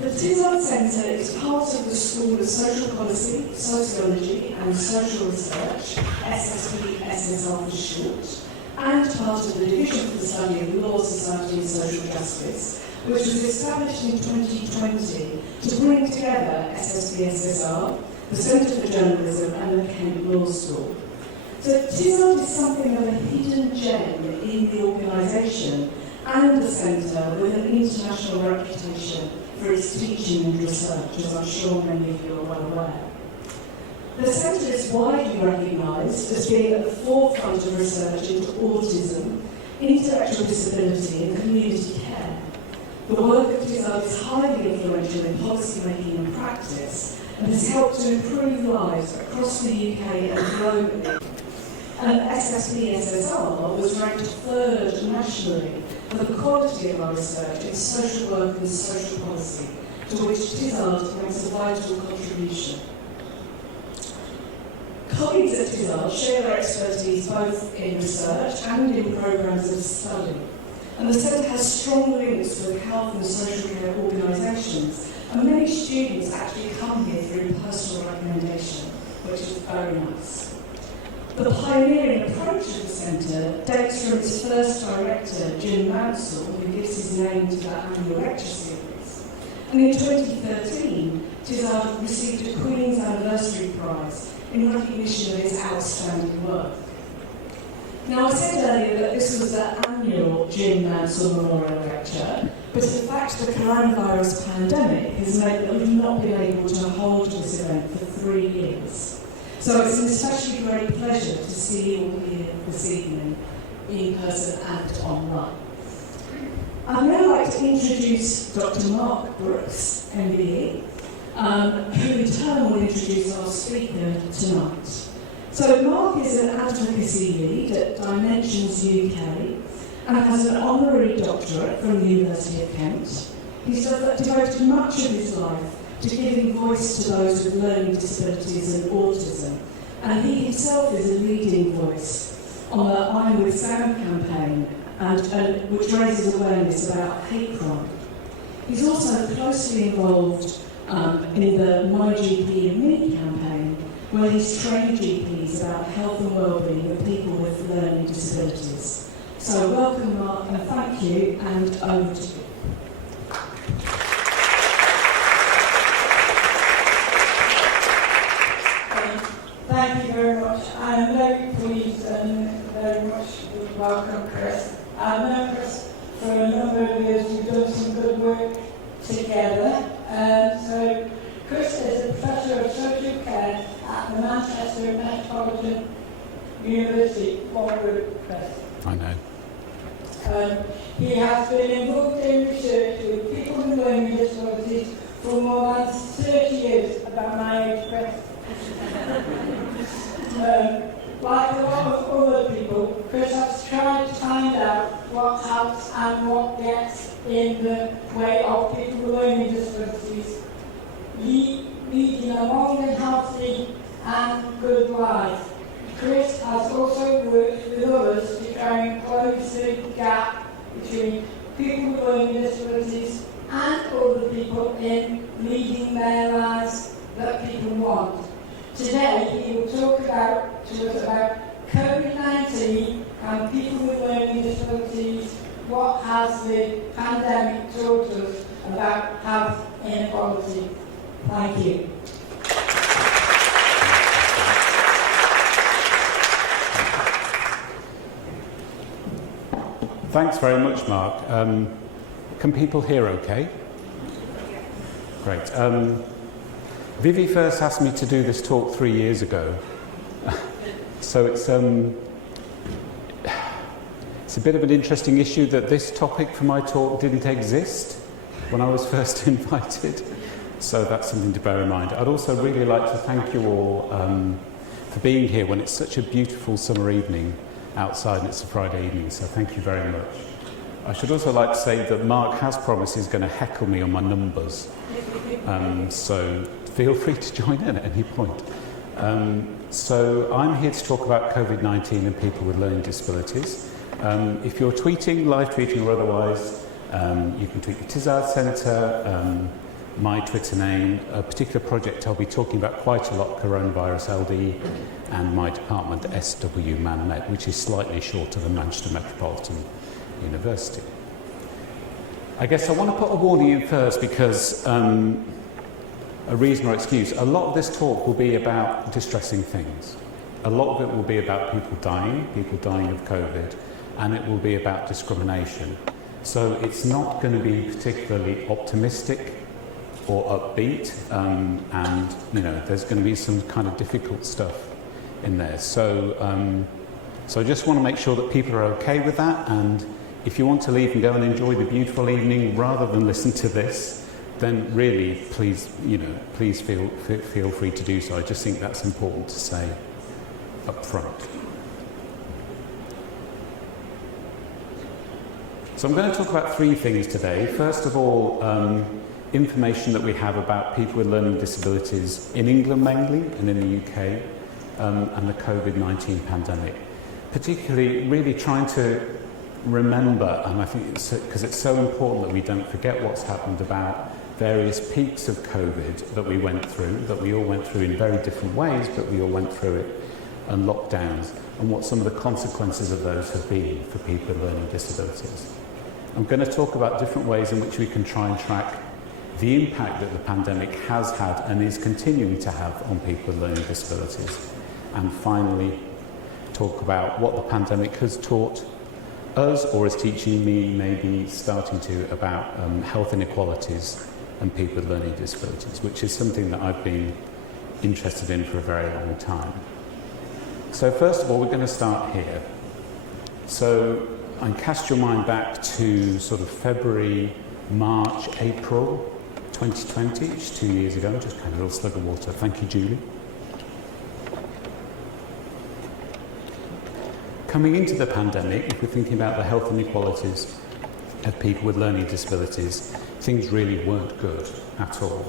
The Tizard Centre is part of the School of Social Policy, Sociology and Social Research, SSP-SSR for short, and part of the Division for the Study of Law, Society and Social Justice, which was established in 2020 to bring together SSP-SSR, the Centre for Journalism and the Kent Law School. So Tizard is something of a hidden gem in the organisation and the centre with an international reputation for its teaching and research, as I'm sure many of you are well aware. The centre is widely recognised as being at the forefront of research into autism, intellectual disability and community care. The work of Tizard is highly influential in policy making and practice and has helped to improve lives across the UK and globally. And SSP-SSR was ranked third nationally for the quality of our research in social work and social policy, to which Tizard makes a vital contribution. Colleagues at Tizard share their expertise both in research and in programmes of study. And the Centre has strong links with health and social care organisations, and many students actually come here through personal recommendation, which is very nice. The pioneering approach of the Centre dates from its first director, Jim Mansell, who gives his name to that annual lecture series. And in 2013, Tizard received a Queen's Anniversary Prize in recognition of its outstanding work. Now, I said earlier that this was the annual Jim Mansell Memorial Lecture, but in fact the coronavirus pandemic has meant that we've not been able to hold this event for 3 years. So it's an especially great pleasure to see you all here this evening, in person and online. I'd now like to introduce Dr. Mark Brooks, MBE, who in turn will introduce our speaker tonight. So Mark is an advocacy lead at Dimensions UK and has an honorary doctorate from the University of Kent. He's devoted much of his life to giving voice to those with learning disabilities and autism, and he himself is a leading voice on the I'm With Sam campaign, and which raises awareness about hate crime. He's also closely involved in the My GP and Me campaign, where he's trained GPs about health and wellbeing of people with learning disabilities. So welcome, Mark, and thank you, and over to you. Thank you very much. I'm very pleased and very much welcome Chris. I've known Chris for a number of years. We've done some good work together. So Chris is a professor of social care at the Manchester Metropolitan University. One word, Chris. I know. He has been involved in research with people with learning disabilities for more than 30 years, about my age, Chris. Like a lot of other people, Chris has tried to find out what helps and what gets in the way of people with learning disabilities leading a long and healthy and good life. Chris has also worked with others to try and close the gap between people with learning disabilities and other people in leading their lives that people want. Today, he will talk to us about COVID-19 and people with learning disabilities, what has the pandemic taught us about health inequality. Thank you. Thanks very much, Mark. Can people hear okay? Great. Vivi first asked me to do this talk 3 years ago. So it's a bit of an interesting issue that this topic for my talk didn't exist when I was first invited. So that's something to bear in mind. I'd also really like to thank you all for being here when it's such a beautiful summer evening outside and it's a Friday evening, so thank you very much. I should also like to say that Mark has promised he's going to heckle me on my numbers, so feel free to join in at any point. So I'm here to talk about COVID-19 and people with learning disabilities. If you're tweeting, live tweeting or otherwise, you can tweet the Tizard Centre, my Twitter name, a particular project I'll be talking about quite a lot, Coronavirus LD, and my department, SW ManMed, which is slightly shorter than Manchester Metropolitan University. I guess I want to put a warning in first because a reason or excuse. A lot of this talk will be about distressing things. A lot of it will be about people dying of COVID, and it will be about discrimination. So it's not going to be particularly optimistic or upbeat, and you know, there's going to be some kind of difficult stuff in there. So I just want to make sure that people are okay with that, and if you want to leave and go and enjoy the beautiful evening rather than listen to this, then really, please, you know, please feel free to do so. I just think that's important to say up front. So I'm going to talk about three things today. First of all, information that we have about people with learning disabilities in England mainly and in the UK, and the COVID-19 pandemic. Particularly really trying to remember, and I think because it's so important that we don't forget what's happened about various peaks of COVID that we went through, that we all went through in very different ways, but we all went through it, and lockdowns, and what some of the consequences of those have been for people with learning disabilities. I'm going to talk about different ways in which we can try and track the impact that the pandemic has had and is continuing to have on people with learning disabilities. And finally, talk about what the pandemic has taught us, or is teaching me, maybe starting to, about health inequalities and people with learning disabilities, which is something that I've been interested in for a very long time. So first of all, we're going to start here. So I cast your mind back to sort of February, March, April 2020, which is 2 years ago. Just kind of a little slug of water. Thank you, Julie. Coming into the pandemic, if we're thinking about the health inequalities of people with learning disabilities, things really weren't good at all.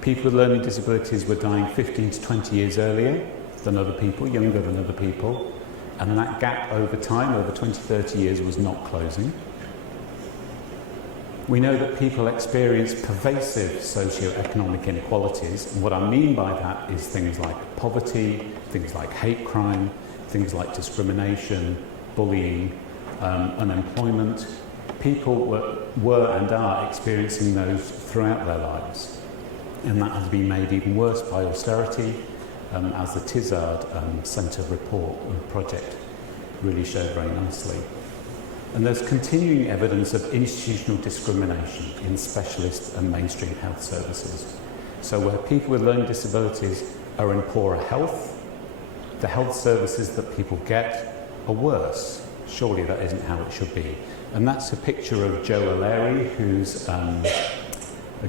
People with learning disabilities were dying 15 to 20 years earlier than other people, younger than other people, and that gap over time, over 20, 30 years, was not closing. We know that people experience pervasive socio-economic inequalities, and what I mean by that is things like poverty, things like hate crime, things like discrimination, bullying, unemployment. People were and are experiencing those throughout their lives, and that has been made even worse by austerity, as the Tizard Centre report and project really showed very nicely. And there's continuing evidence of institutional discrimination in specialist and mainstream health services. So where people with learning disabilities are in poorer health, the health services that people get are worse. Surely that isn't how it should be. And that's a picture of Joe O'Leary, who's a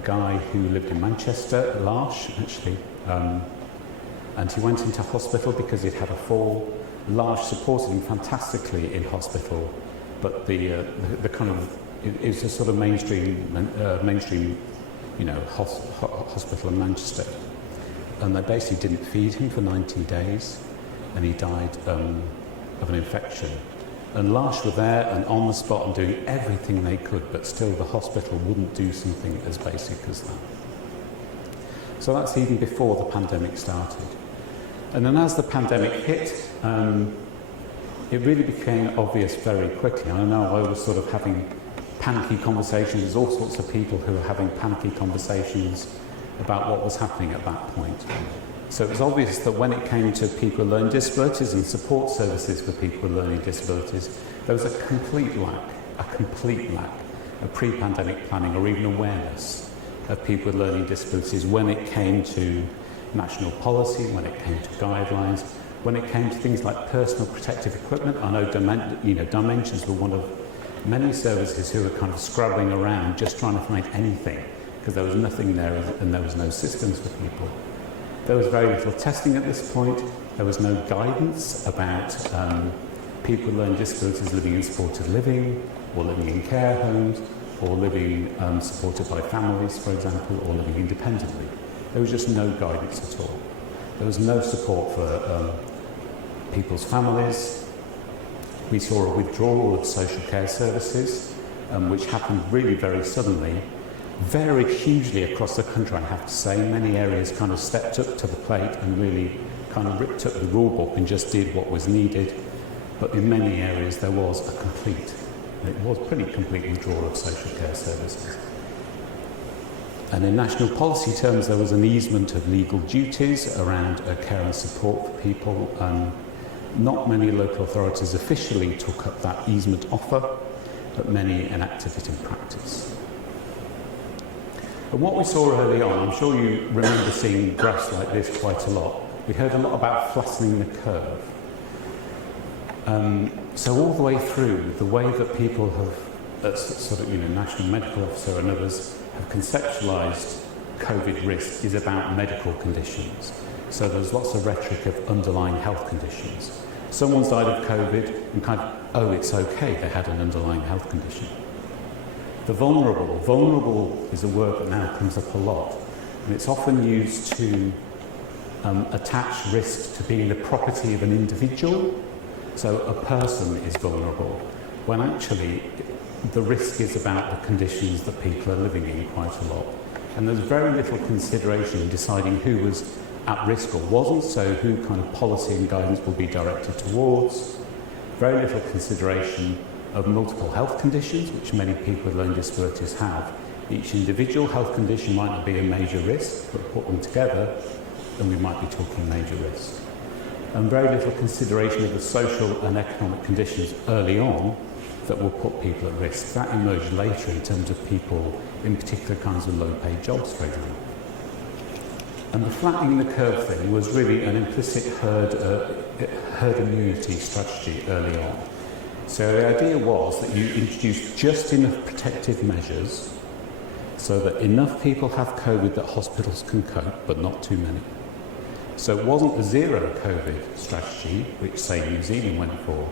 guy who lived in Manchester, Larsh actually, and he went into hospital because he'd had a fall. Larsh supported him fantastically in hospital, but the kind of, it's a sort of mainstream, you know, hospital in Manchester, and they basically didn't feed him for 90 days, and he died of an infection. And Larsh were there and on the spot and doing everything they could, but still the hospital wouldn't do something as basic as that. So that's even before the pandemic started. And then as the pandemic hit, it really became obvious very quickly. I know I was sort of having panicky conversations. There's all sorts of people who were having panicky conversations about what was happening at that point. So it was obvious that when it came to people with learning disabilities and support services for people with learning disabilities, there was a complete lack of pre-pandemic planning or even awareness of people with learning disabilities when it came to national policy, when it came to guidelines, when it came to things like personal protective equipment. I know Dimensions were one of many services who were kind of scrabbling around just trying to find anything because there was nothing there and there was no systems for people. There was very little testing at this point. There was no guidance about people with learning disabilities living in supported living or living in care homes or living supported by families, for example, or living independently. There was just no guidance at all. There was no support for people's families. We saw a withdrawal of social care services, which happened really very suddenly varied hugely across the country, I have to say. Many areas kind of stepped up to the plate and really kind of ripped up the rule book and just did what was needed. But in many areas there was pretty complete withdrawal of social care services. And in national policy terms, there was an easement of legal duties around care and support for people. Not many local authorities officially took up that easement offer, but many enacted it in practice. And what we saw early on, I'm sure you remember seeing graphs like this quite a lot. We heard a lot about flattening the curve. So all the way through, the way that people have, National Medical Officer and others, have conceptualised COVID risk is about medical conditions. So there's lots of rhetoric of underlying health conditions. Someone's died of COVID and kind of, oh, it's okay, they had an underlying health condition. The vulnerable is a word that now comes up a lot, and it's often used to attach risk to being the property of an individual. So a person is vulnerable, when actually the risk is about the conditions that people are living in quite a lot. And there's very little consideration in deciding who was at risk or wasn't, so who kind of policy and guidance will be directed towards. Very little consideration of multiple health conditions, which many people with learning disabilities have. Each individual health condition might not be a major risk, but put them together, and we might be talking major risk. And very little consideration of the social and economic conditions early on that will put people at risk. That emerged later in terms of people in particular kinds of low-paid jobs, for example. And the flattening the curve thing was really an implicit herd immunity strategy early on. So the idea was that you introduce just enough protective measures so that enough people have COVID that hospitals can cope, but not too many. So it wasn't a zero COVID strategy, which, say, New Zealand went for.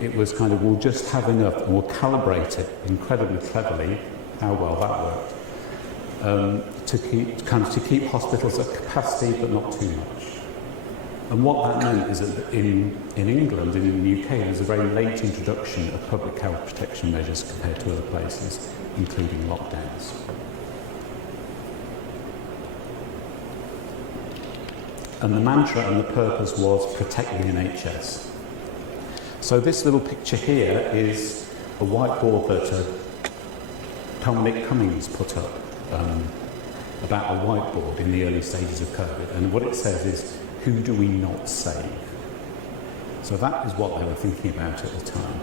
It was kind of, we'll just have enough and we'll calibrate it incredibly cleverly, how well that worked, to keep hospitals at capacity, but not too much. And what that meant is that in England and in the UK, there's a very late introduction of public health protection measures compared to other places, including lockdowns. And the mantra and the purpose was protect the NHS. So this little picture here is a whiteboard that Dominic Cummings put up about a whiteboard in the early stages of COVID. And what it says is, who do we not save? So that is what they were thinking about at the time,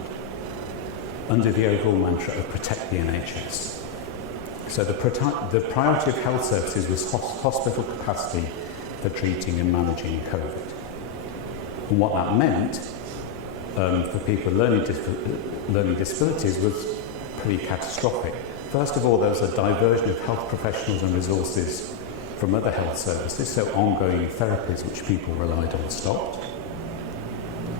under the overall mantra of protect the NHS. So the priority of health services was hospital capacity for treating and managing COVID. And what that meant for people with learning disabilities was pretty catastrophic. First of all, there was a diversion of health professionals and resources from other health services, so ongoing therapies which people relied on stopped.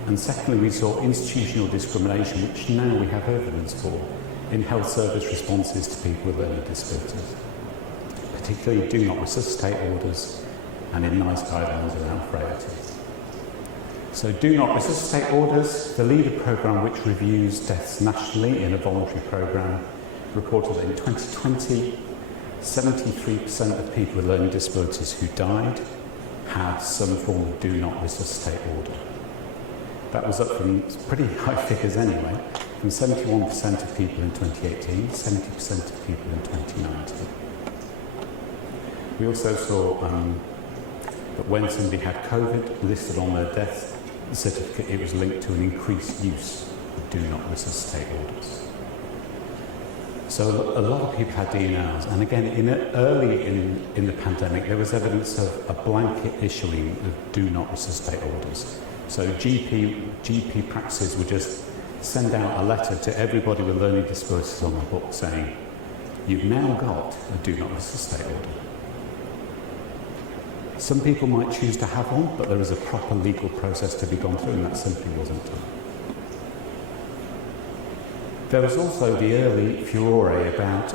And secondly, we saw institutional discrimination, which now we have evidence for, in health service responses to people with learning disabilities, particularly do not resuscitate orders and in NICE guidelines around frailty. So do not resuscitate orders, the LEADER programme, which reviews deaths nationally in a voluntary programme, reported that in 2020, 73% of people with learning disabilities who died had some form of do not resuscitate order. That was up from pretty high figures anyway, from 71% of people in 2018, 70% of people in 2019. We also saw that when somebody had COVID listed on their death certificate, it was linked to an increased use of do not resuscitate orders. So a lot of people had DNRs, and again, early in the pandemic, there was evidence of a blanket issuing of do not resuscitate orders. So GP practices would just send out a letter to everybody with learning disabilities on the book saying, you've now got a do not resuscitate order. Some people might choose to have one, but there is a proper legal process to be gone through, and that simply wasn't done. There was also the early furore about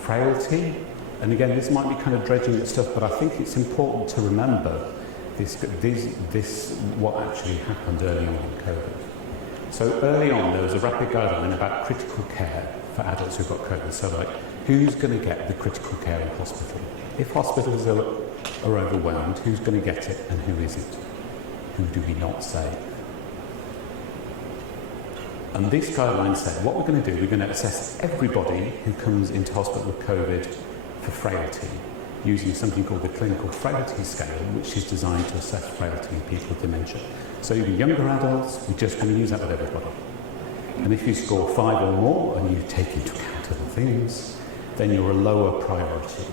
frailty, and again, this might be kind of dredging at stuff, but I think it's important to remember this what actually happened early on in COVID. So early on, there was a rapid guideline about critical care for adults who've got COVID. So like, who's going to get the critical care in hospital? If hospitals are overwhelmed, who's going to get it and who isn't? Who do we not save? And this guideline said, what we're going to do, we're going to assess everybody who comes into hospital with COVID for frailty, using something called the Clinical Frailty Scale, which is designed to assess frailty in people with dementia. So even younger adults, we're just going to use that with everybody. And if you score 5 or more, and you take into account other things, then you're a lower priority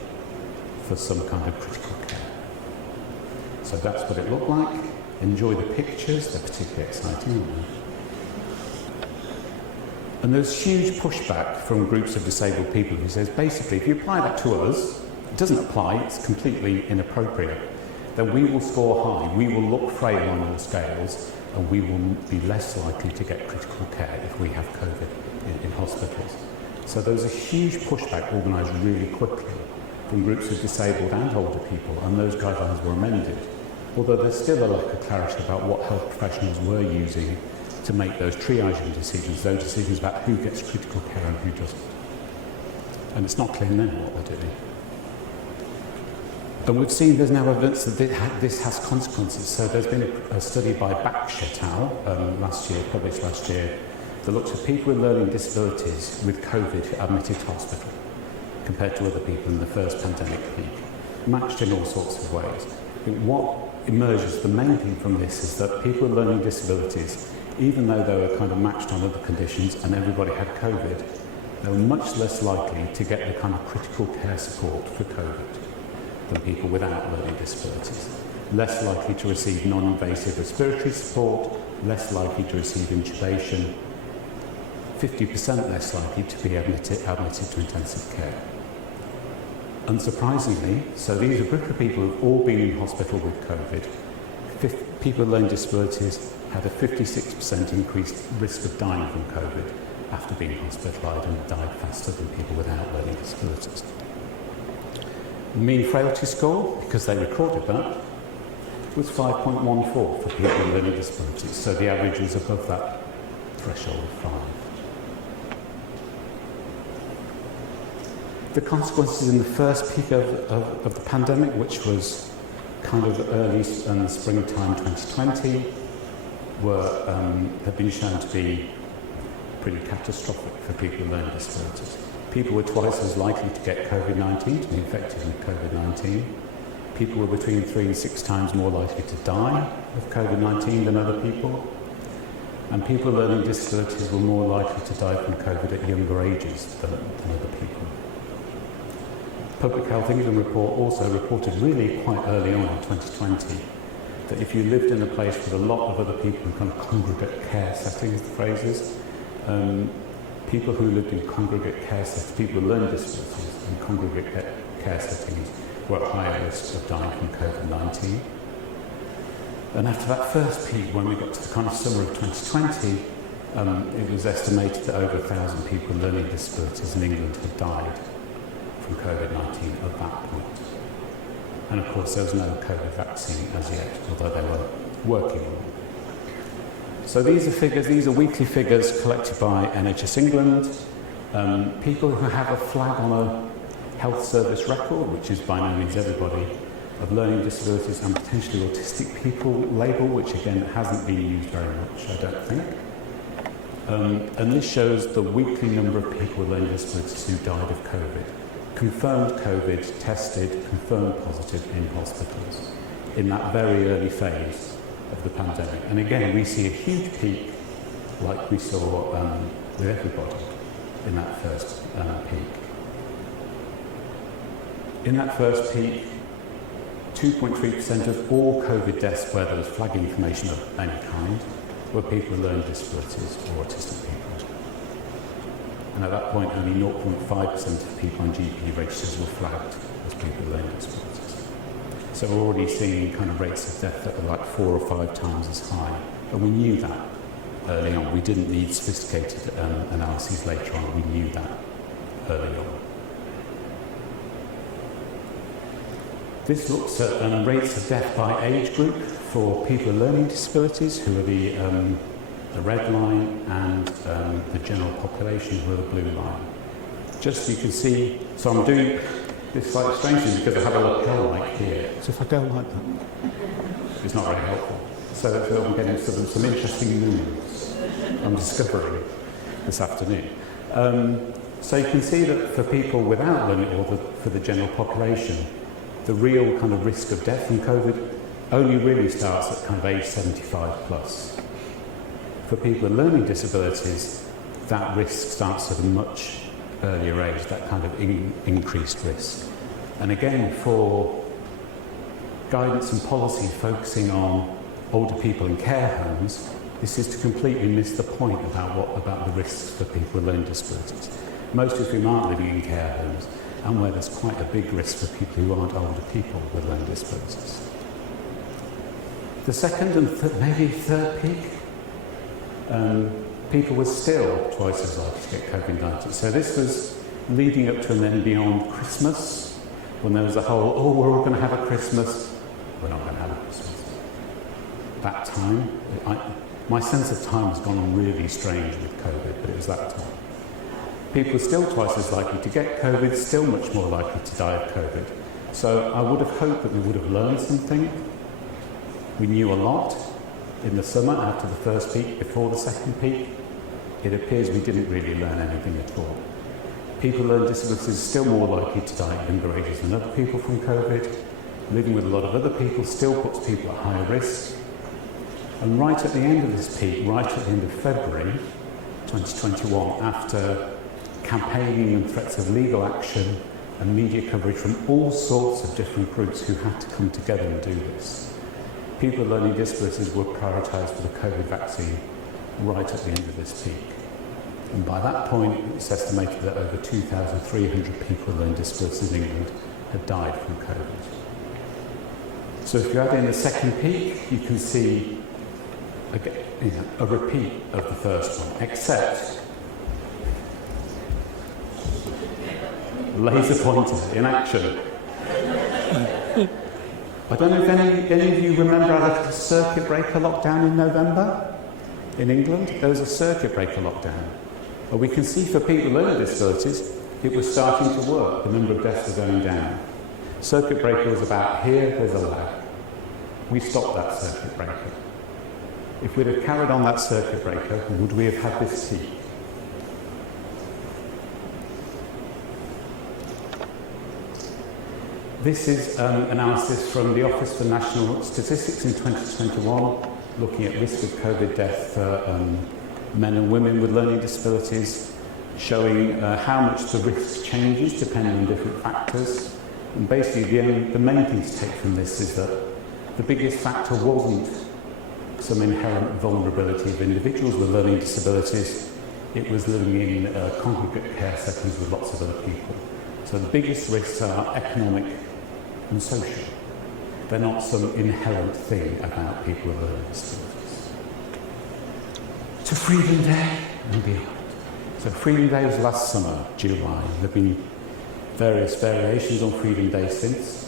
for some kind of critical care. So that's what it looked like. Enjoy the pictures, they're particularly exciting, aren't they? And there's huge pushback from groups of disabled people who says, basically, if you apply that to us, it doesn't apply, it's completely inappropriate, then we will score high, we will look frail on all scales, and we will be less likely to get critical care if we have COVID in hospitals. So there was a huge pushback organised really quickly from groups of disabled and older people, and those guidelines were amended. Although there's still a lack of clarity about what health professionals were using to make those triaging decisions, those decisions about who gets critical care and who doesn't. And it's not clear now what they're doing. And we've seen there's now evidence that this has consequences. So there's been a study by Baksh et al. Published last year, that looks at people with learning disabilities with COVID admitted to hospital compared to other people in the first pandemic peak, matched in all sorts of ways. What emerges, the main thing from this, is that people with learning disabilities, even though they were kind of matched on other conditions and everybody had COVID, they were much less likely to get the kind of critical care support for COVID than people without learning disabilities. Less likely to receive non-invasive respiratory support, less likely to receive intubation, 50% less likely to be admitted to intensive care. Unsurprisingly, so these are a group of people who've all been in hospital with COVID. People with learning disabilities had a 56% increased risk of dying from COVID after being hospitalised, and died faster than people without learning disabilities. Mean frailty score, because they recorded that, was 5.14 for people with learning disabilities, so the average was above that threshold of 5. The consequences in the first peak of the pandemic, which was kind of early springtime 2020, have been shown to be pretty catastrophic for people with learning disabilities. People were twice as likely to get COVID-19, to be infected with COVID-19. People were between 3 and 6 times more likely to die of COVID-19 than other people. And people with learning disabilities were more likely to die from COVID at younger ages than other people. Public Health England report also reported really quite early on in 2020 that if you lived in a place with a lot of other people in kind of congregate care settings, the phrase is, people who lived in congregate care settings, people with learning disabilities in congregate care settings were at higher risk of dying from COVID-19. And after that first peak, when we got to the kind of summer of 2020, it was estimated that over 1,000 people with learning disabilities in England had died from COVID-19 at that point. And of course there was no COVID vaccine as yet, although they were working on it. So these are figures, these are weekly figures collected by NHS England. People who have a flag on a health service record, which is by no means everybody, of learning disabilities and potentially autistic people label, which again hasn't been used very much, I don't think. And this shows the weekly number of people with learning disabilities who died of COVID. Confirmed COVID, tested, confirmed positive in hospitals in that very early phase of the pandemic. And again, we see a huge peak like we saw with everybody in that first peak. In that first peak, 2.3% of all COVID deaths where there was flag information of any kind were people with learning disabilities or autistic people. And at that point, only 0.5% of people on GP registers were flagged as people with learning disabilities. So we're already seeing kind of rates of death that are like 4 or 5 times as high. And we knew that early on. We didn't need sophisticated analyses later on. We knew that early on. This looks at rates of death by age group for people with learning disabilities, who are the the red line, and the general population were the blue line. Just so you can see, so I'm doing this slightly strangely because I have a lapel like here. So if I go like that, it's not very helpful. So I'm getting some interesting news I'm discovering this afternoon. So you can see that for people without learning, or for the general population, the real kind of risk of death from COVID only really starts at kind of age 75 plus. For people with learning disabilities, that risk starts at a much earlier age, that kind of increased risk. And again, for guidance and policy focusing on older people in care homes, this is to completely miss the point about the risks for people with learning disabilities. Most of whom aren't living in care homes, and where there's quite a big risk for people who aren't older people with learning disabilities. The second and maybe third peak, people were still twice as likely to get COVID-19. So this was leading up to and then beyond Christmas, when there was a whole, oh, we're all going to have a Christmas. We're not going to have a Christmas. That time, my sense of time has gone on really strange with COVID, but it was that time. People are still twice as likely to get COVID, still much more likely to die of COVID. So I would have hoped that we would have learned something. We knew a lot in the summer after the first peak, before the second peak. It appears we didn't really learn anything at all. People with learning disabilities are still more likely to die at younger ages than other people from COVID. Living with a lot of other people still puts people at higher risk. And right at the end of this peak, right at the end of February 2021, after campaigning and threats of legal action and media coverage from all sorts of different groups who had to come together and do this, people with learning disabilities were prioritised for the COVID vaccine right at the end of this peak. And by that point, it's estimated that over 2,300 people with learning disabilities in England had died from COVID. So if you add in the second peak, you can see a repeat of the first one, except laser pointer in action. I don't know if any of you remember our circuit breaker lockdown in November in England. There was a circuit breaker lockdown. Well, we can see for people with learning disabilities, it was starting to work. The number of deaths was going down. Circuit breaker was about here, there's a lag. We stopped that circuit breaker. If we'd have carried on that circuit breaker, would we have had this peak? This is analysis from the Office for National Statistics in 2021, looking at risk of COVID death for men and women with learning disabilities, showing how much the risk changes depending on different factors. And basically the main thing to take from this is that the biggest factor wasn't some inherent vulnerability of individuals with learning disabilities. It was living in congregate care settings with lots of other people. So the biggest risks are economic and social. They're not some inherent thing about people with learning disabilities. To Freedom Day and beyond. So Freedom Day was last summer, July. There have been various variations on Freedom Day since.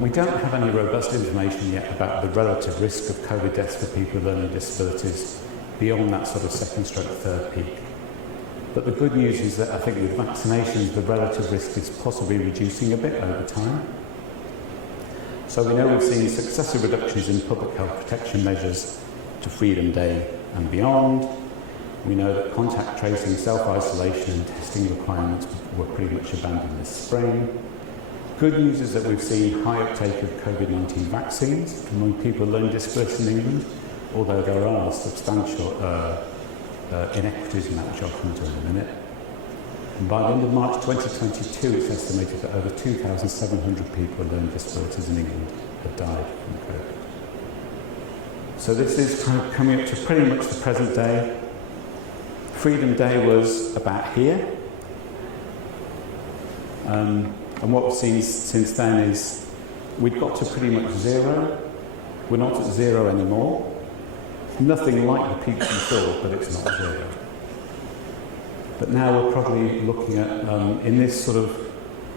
We don't have any robust information yet about the relative risk of COVID deaths for people with learning disabilities beyond that sort of second stroke third peak. But the good news is that I think with vaccinations, the relative risk is possibly reducing a bit over time. So we know we've seen successive reductions in public health protection measures to Freedom Day and beyond. We know that contact tracing, self-isolation and testing requirements were pretty much abandoned this spring. Good news is that we've seen high uptake of COVID-19 vaccines among people with learning disabilities in England, although there are substantial inequities in that, which I'll come to in a minute. And by the end of March 2022, it's estimated that over 2,700 people with learning disabilities in England have died from COVID. So this is kind of coming up to pretty much the present day. Freedom Day was about here. And what we've seen since then is we've got to pretty much zero. We're not at zero anymore. Nothing like the peaks we saw, but it's not zero. But now we're probably looking at, in this sort of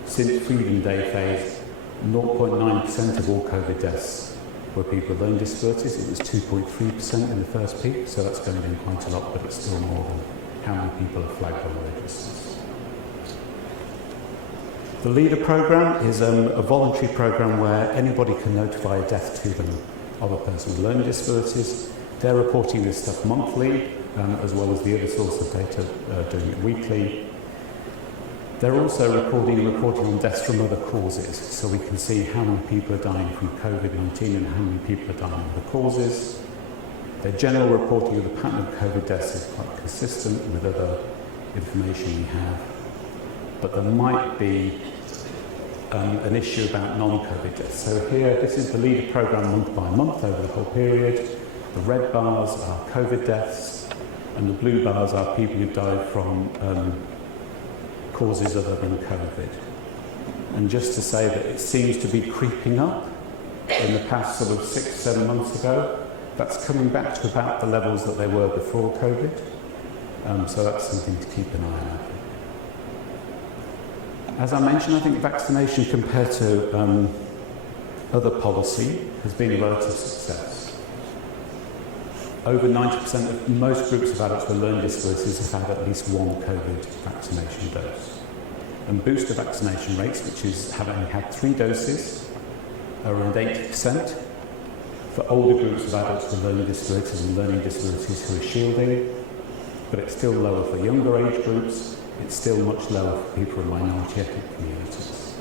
since Freedom Day phase, 0.9% of all COVID deaths were people with learning disabilities. It was 2.3% in the first peak, so that's going down quite a lot, but it's still more than how many people are flagged on the registers. The LEADER programme is a voluntary programme where anybody can notify a death to them of a person with learning disabilities. They're reporting this stuff monthly, as well as the other source of data doing it weekly. They're also reporting on deaths from other causes, so we can see how many people are dying from COVID-19 and how many people are dying of the causes. Their general reporting of the pattern of COVID deaths is quite consistent with other information we have. But there might be an issue about non-COVID deaths. So here, this is the LEADER programme month by month over the whole period. The red bars are COVID deaths, and the blue bars are people who died from causes other than COVID. And just to say that it seems to be creeping up in the past sort of 6-7 months ago, that's coming back to about the levels that they were before COVID. So that's something to keep an eye on. As I mentioned, I think vaccination compared to other policy has been a relative success. Over 90% of most groups of adults with learning disabilities have had at least one COVID vaccination dose. And booster vaccination rates, which is have only had 3 doses, are around 80% for older groups of adults with learning disabilities and learning disabilities who are shielding, but it's still lower for younger age groups. It's still much lower for people in minority ethnic communities.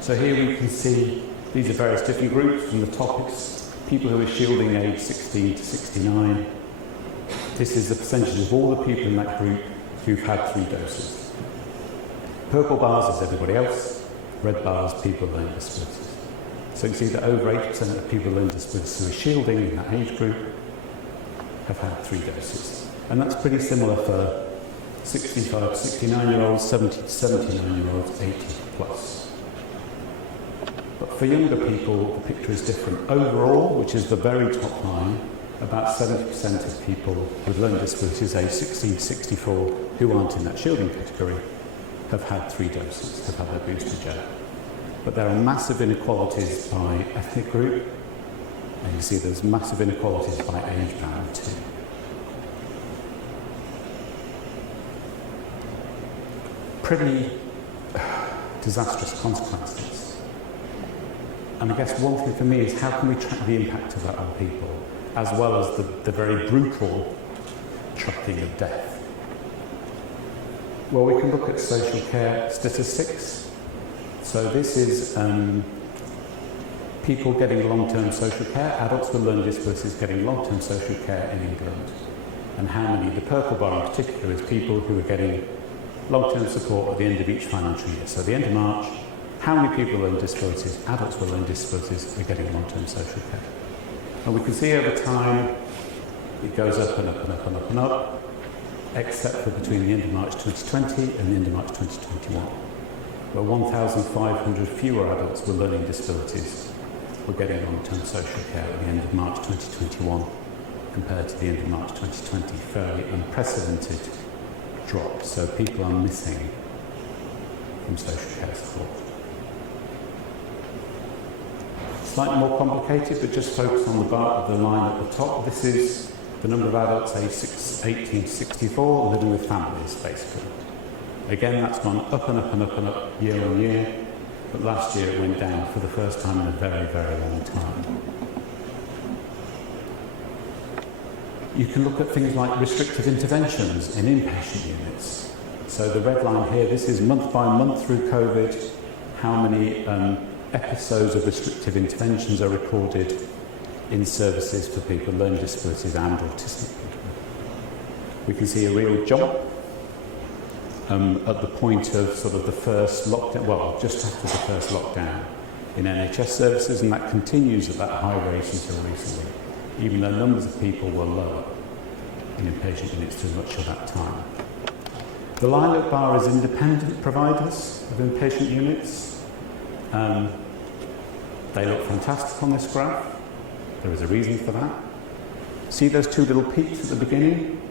So here we can see these are various different groups from the topics. People who are shielding age 16 to 69. This is the percentage of all the people in that group who've had 3 doses. Purple bars is everybody else, red bars people with learning disabilities. So you can see that over 80% of people with learning disabilities who are shielding in that age group have had 3 doses. And that's pretty similar for 65 to 69-year-olds, 70 to 79-year-olds, 80 plus. But for younger people, the picture is different. Overall, which is the very top line, about 70% of people with learning disabilities aged 16 to 64 who aren't in that shielding category have had 3 doses, have had their booster jab. But there are massive inequalities by ethnic group, and you see there's massive inequalities by age band too. Pretty disastrous consequences. And I guess one thing for me is how can we track the impact of that on people, as well as the very brutal tracking of death. Well, we can look at social care statistics. So this is people getting long-term social care, adults with learning disabilities getting long-term social care in England. And how many, the purple bar in particular, is people who are getting long-term support at the end of each financial year. So at the end of March, how many people with learning disabilities, adults with learning disabilities, are getting long-term social care? And we can see over time, it goes up and up and up and up and up, except for between the end of March 2020 and the end of March 2021, where 1,500 fewer adults with learning disabilities were getting long-term social care at the end of March 2021 compared to the end of March 2020, fairly unprecedented drop. So people are missing from social care support. Slightly more complicated, but just focus on the line at the top. This is the number of adults aged 18 to 64 living with families, basically. Again, that's gone up and up and up and up year on year, but last year it went down for the first time in a very, very long time. You can look at things like restrictive interventions in inpatient units. So the red line here, this is month by month through COVID, how many episodes of restrictive interventions are recorded in services for people with learning disabilities and autistic people. We can see a real jump at the point of sort of the first lockdown, well, just after the first lockdown in NHS services, and that continues at that high rate until recently, even though numbers of people were lower in inpatient units through much of that time. The lilac bar is independent providers of inpatient units. They look fantastic on this graph. There is a reason for that. See those 2 little peaks at the beginning?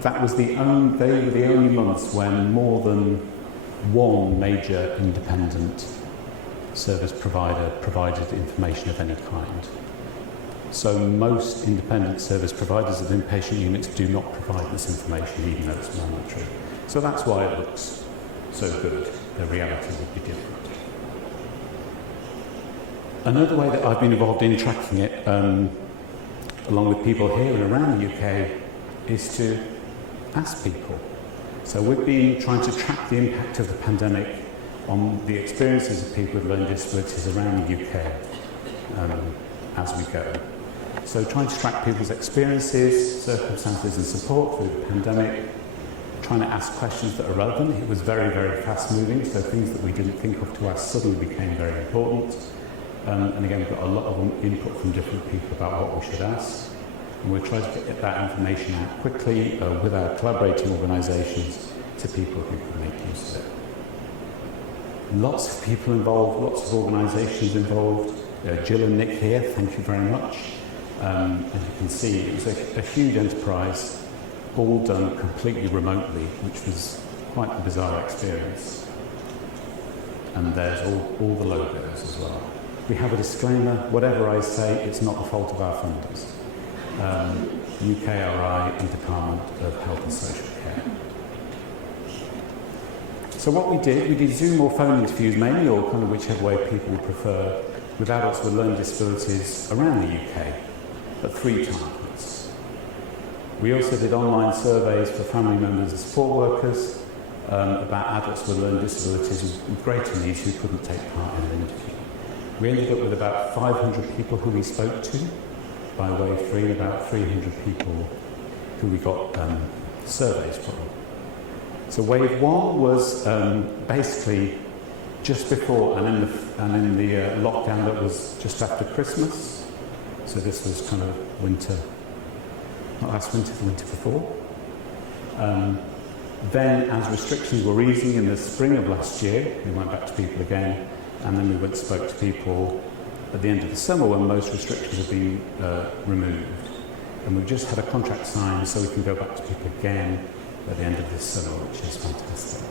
They were the only months when more than one major independent service provider provided information of any kind. So most independent service providers of inpatient units do not provide this information, even though it's mandatory. So that's why it looks so good. The reality would be different. Another way that I've been involved in tracking it, along with people here and around the UK, is to ask people. So we've been trying to track the impact of the pandemic on the experiences of people with learning disabilities around the UK as we go. So trying to track people's experiences, circumstances and support through the pandemic, trying to ask questions that are relevant. It was very, very fast moving, so things that we didn't think of to ask suddenly became very important. And again, we've got a lot of input from different people about what we should ask. And we're trying to get that information out quickly with our collaborating organisations to people who can make use of it. Lots of people involved, lots of organisations involved. Jill and Nick here, thank you very much. As you can see, it was a huge enterprise, all done completely remotely, which was quite a bizarre experience. And there's all the logos as well. We have a disclaimer, whatever I say, it's not the fault of our funders. UKRI and Department of Health and Social Care. So what we did Zoom or phone interviews mainly, or kind of whichever way people would prefer, with adults with learning disabilities around the UK at 3 time points. We also did online surveys for family members and support workers about adults with learning disabilities with greater needs who couldn't take part in an interview. We ended up with about 500 people who we spoke to by wave 3, about 300 people who we got surveys from. So wave 1 was basically just before and in the lockdown that was just after Christmas. So this was kind of winter, not last winter, the winter before. Then as restrictions were easing in the spring of last year, we went back to people again, and then we went and spoke to people at the end of the summer when most restrictions have been removed. And we've just had a contract signed so we can go back to people again at the end of this summer, which is fantastic.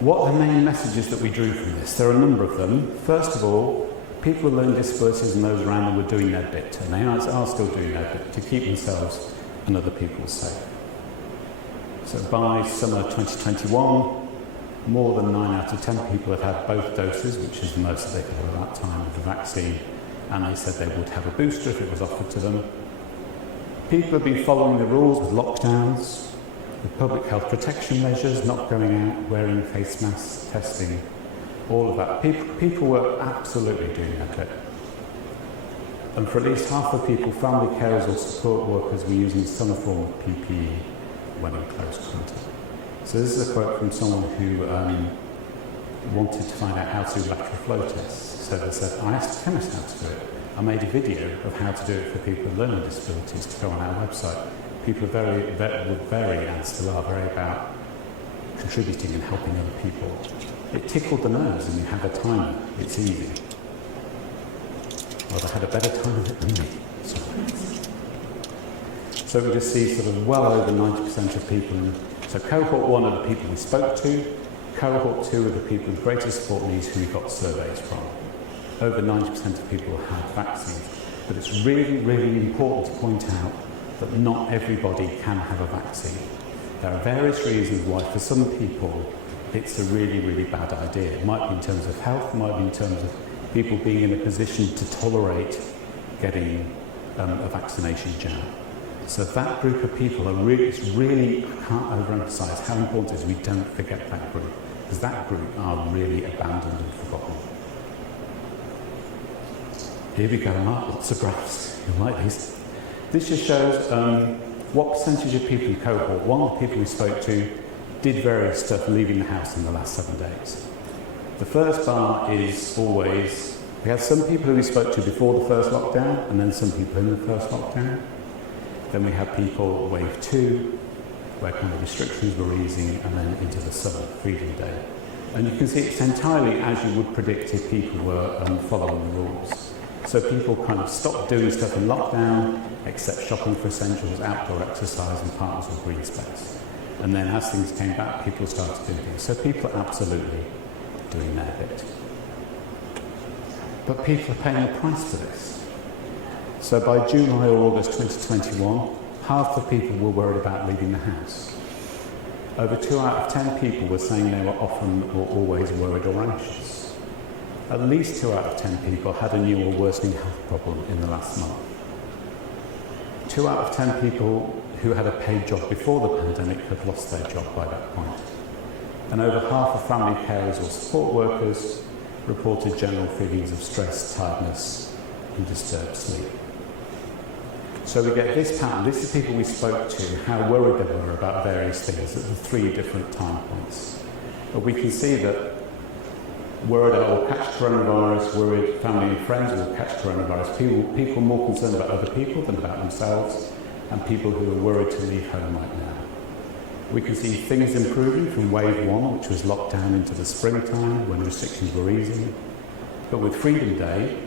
What are the main messages that we drew from this? There are a number of them. First of all, people with learning disabilities and those around them were doing their bit, and they are still doing their bit to keep themselves and other people safe. So by summer 2021, more than 9 out of 10 people had had both doses, which is the most that they could have at that time of the vaccine, and they said they would have a booster if it was offered to them. People have been following the rules with lockdowns, with public health protection measures, not going out, wearing face masks, testing, all of that. People were absolutely doing their bit. And for at least half the people, family carers or support workers were using some form of PPE when in close contact. So this is a quote from someone who wanted to find out how to do lateral flow tests. So they said, I asked a chemist how to do it. I made a video of how to do it for people with learning disabilities to go on our website. People were very and still are very about contributing and helping other people. It tickled the nerves and you have a timer. It's easy. Well, they had a better time of it than me. So we just see sort of well over 90% of people. So cohort 1 are the people we spoke to. Cohort 2 are the people with greater support needs who we got surveys from. Over 90% of people had vaccines. But it's really, really important to point out that not everybody can have a vaccine. There are various reasons why for some people it's a really, really bad idea. It might be in terms of health, it might be in terms of people being in a position to tolerate getting a vaccination jab. So that group of people are really, I can't overemphasise how important it is we don't forget that group, because that group are really abandoned and forgotten. Here we go, lots of graphs. You like these? This just shows what percentage of people in cohort 1, the people we spoke to, did various stuff leaving the house in the last 7 days. The first bar is always, we had some people who we spoke to before the first lockdown, and then some people in the first lockdown. Then we had people wave 2, where kind of restrictions were easing, and then into the summer, Freedom Day. And you can see it's entirely as you would predict if people were following the rules. So people kind of stopped doing stuff in lockdown, except shopping for essentials, outdoor exercise, and partners with green space. And then as things came back, people started doing things. So people are absolutely doing their bit. But people are paying a price for this. So by July or August 2021, half the people were worried about leaving the house. Over 2 out of 10 people were saying they were often or always worried or anxious. At least 2 out of 10 people had a new or worsening health problem in the last month. 2 out of 10 people who had a paid job before the pandemic had lost their job by that point. And over half of family carers or support workers reported general feelings of stress, tiredness and disturbed sleep. So we get this pattern. This is people we spoke to, how worried they were about various things at the 3 different time points. But we can see that worried I will catch coronavirus, worried family and friends will catch coronavirus, people more concerned about other people than about themselves, and people who are worried to leave home right now. We can see things improving from wave 1, which was locked down into the springtime when restrictions were easing. But with Freedom Day,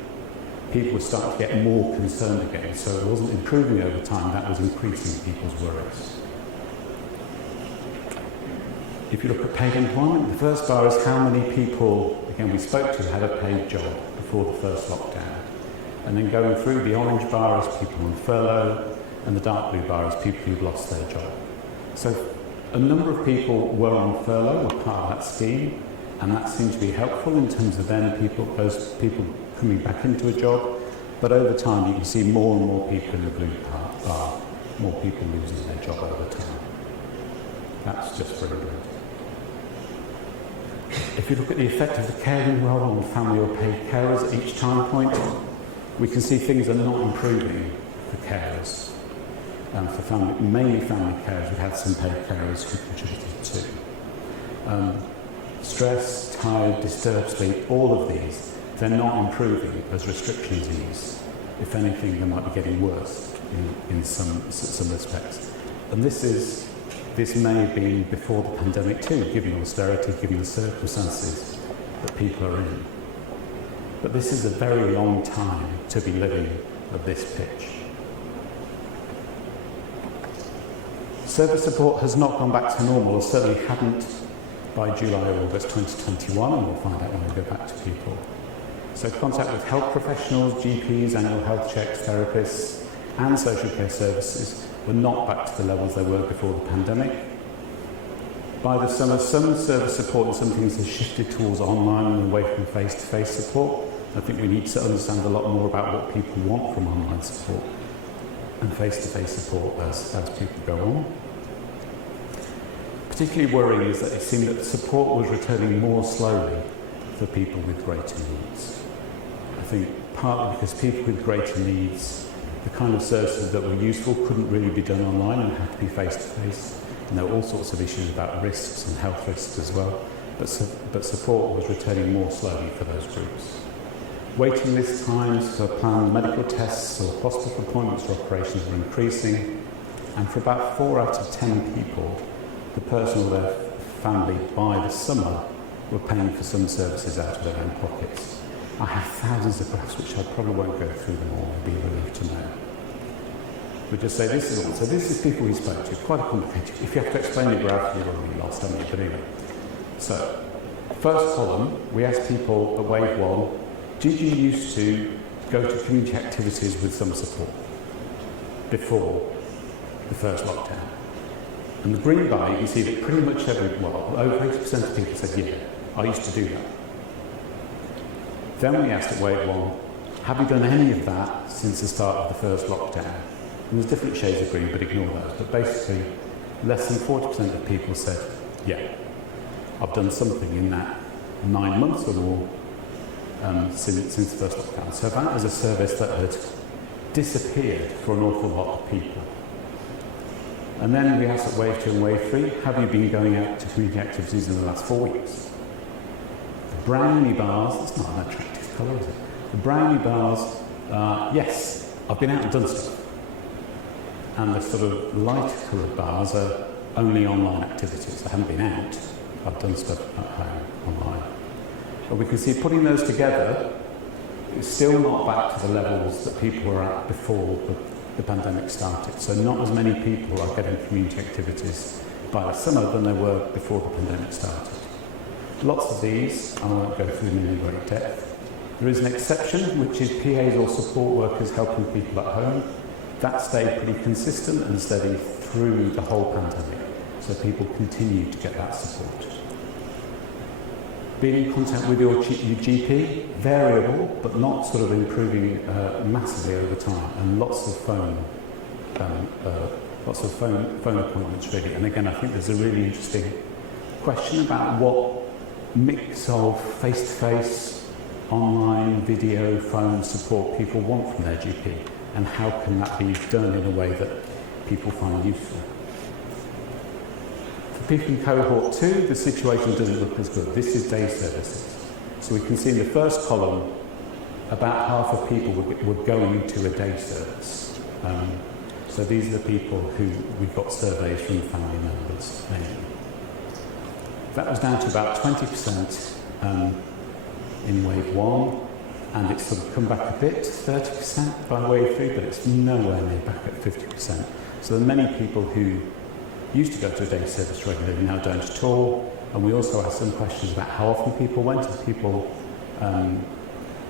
people were starting to get more concerned again. So it wasn't improving over time, that was increasing people's worries. If you look at paid employment, the first bar is how many people, again, we spoke to had a paid job before the first lockdown. And then going through, the orange bar is people on furlough, and the dark blue bar is people who've lost their job. So a number of people were on furlough, were part of that scheme, and that seemed to be helpful in terms of then those people coming back into a job. But over time, you can see more and more people in the blue bar, more people losing their job over time. That's just brilliant. If you look at the effect of the caring role on family or paid carers at each time point, we can see things are not improving for carers. For family, mainly family carers, we had some paid carers who contributed too. Stress, tired, disturbed sleep, all of these, they're not improving as restrictions ease. If anything, they might be getting worse in some respects. And this may have been before the pandemic too, given austerity, given the circumstances that people are in. But this is a very long time to be living at this pitch. Service support has not gone back to normal, or certainly hadn't by July or August 2021, and we'll find out when we go back to people. So contact with health professionals, GPs, annual health checks, therapists, and social care services were not back to the levels they were before the pandemic. By the summer, some service support and some things have shifted towards online and away from face-to-face support. I think we need to understand a lot more about what people want from online support and face-to-face support as people go on. Particularly worrying is that it seemed that support was returning more slowly for people with greater needs. I think partly because people with greater needs, the kind of services that were useful couldn't really be done online and had to be face-to-face. And there were all sorts of issues about risks and health risks as well. But support was returning more slowly for those groups. Waiting list times for planned medical tests or hospital appointments or operations were increasing. And for about 4 out of 10 people, the person or their family by the summer were paying for some services out of their own pockets. I have thousands of graphs which I probably won't go through them all, and be relieved to know. We just say this is one. So this is people we spoke to, quite complicated. If you have to explain the graph, you're already lost, haven't you? But anyway. So, first column, we asked people at wave 1, did you used to go to community activities with some support before the first lockdown? And the green bar, you can see that pretty much over 80% of people said, yeah, I used to do that. Then we asked at wave 1, have you done any of that since the start of the first lockdown? And there's different shades of green, but ignore those. But basically, less than 40% of people said, yeah, I've done something in that 9 months or more since the first lockdown. So that was a service that had disappeared for an awful lot of people. And then we asked at wave 2 and wave 3, have you been going out to community activities in the last 4 weeks? The brownie bars, that's not an attractive colour, is it? The brownie bars, yes, I've been out and done stuff. And the sort of light coloured bars are only online activities. I haven't been out, I've done stuff at home, online. But we can see putting those together, it's still not back to the levels that people were at before the pandemic started. So not as many people are getting community activities by the summer than there were before the pandemic started. Lots of these, I won't go through them in great depth. There is an exception, which is PAs or support workers helping people at home. That stayed pretty consistent and steady through the whole pandemic, so people continue to get that support. Being in contact with your GP, variable, but not sort of improving massively over time, and lots of phone appointments really. And again, I think there's a really interesting question about what mix of face-to-face, online, video, phone support people want from their GP, and how can that be done in a way that people find useful. For people in cohort 2, the situation doesn't look as good. This is day services. So we can see in the first column, about half of people were going to a day service. So these are the people who we got surveys from family members mainly. That was down to about 20% in wave 1, and it's sort of come back a bit, 30% by wave 3, but it's nowhere near back at 50%. So there are many people who used to go to a day service regularly, now don't at all. And we also asked some questions about how often people went, and people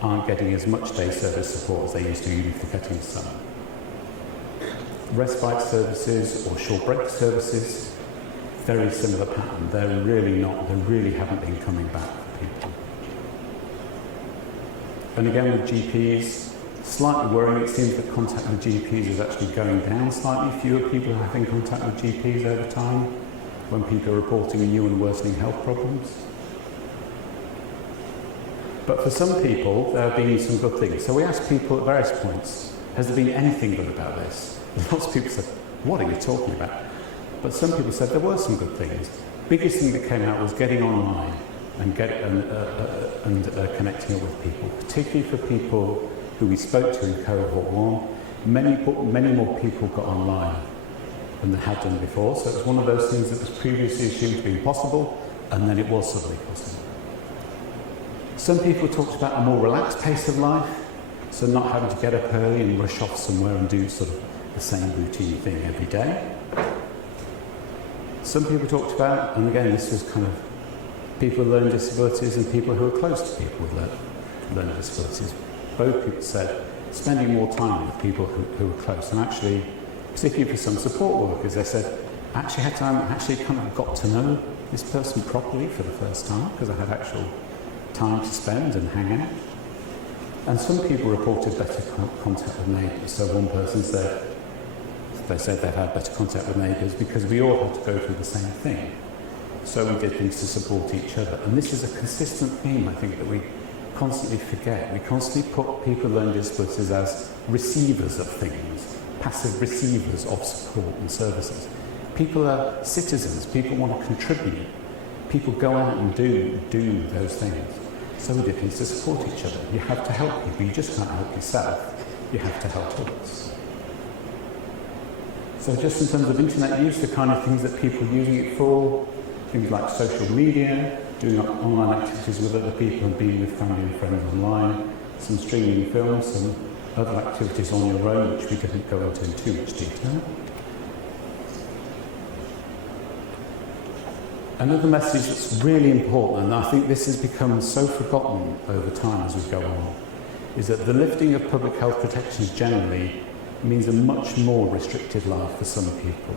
aren't getting as much day service support as they used to, even if they're getting some. Respite services or short break services, very similar pattern. They really haven't been coming back for people. And again with GPs, slightly worrying, it seems that contact with GPs is actually going down slightly. Fewer people are having contact with GPs over time when people are reporting new and worsening health problems. But for some people, there have been some good things. So we asked people at various points, has there been anything good about this? Lots of people said, what are you talking about? But some people said there were some good things. Biggest thing that came out was getting online and connecting up with people, particularly for people who we spoke to in cohort 1. Many more people got online than they had done before, so it was one of those things that was previously assumed to be impossible, and then it was suddenly possible. Some people talked about a more relaxed pace of life, so not having to get up early and rush off somewhere and do sort of the same routine thing every day. Some people talked about, and again this was kind of people with learning disabilities and people who are close to people with learning disabilities. Both people said spending more time with people who are close, and actually, particularly for some support workers, they said, actually kind of got to know this person properly for the first time, because I had actual time to spend and hang out. And some people reported better contact with neighbours. So one person said, they said they've had better contact with neighbours because we all had to go through the same thing. So we did things to support each other. And this is a consistent theme, I think, that we constantly forget. We constantly put people with learning disabilities as receivers of things, passive receivers of support and services. People are citizens, people want to contribute, people go out and do those things. So we did things to support each other. You have to help people, you just can't help yourself, you have to help others. So just in terms of internet use, the kind of things that people are using it for, things like social media, doing online activities with other people and being with family and friends online, some streaming films, some other activities on your own, which we didn't go into in too much detail. Another message that's really important, and I think this has become so forgotten over time as we go on, is that the lifting of public health protections generally means a much more restricted life for some people.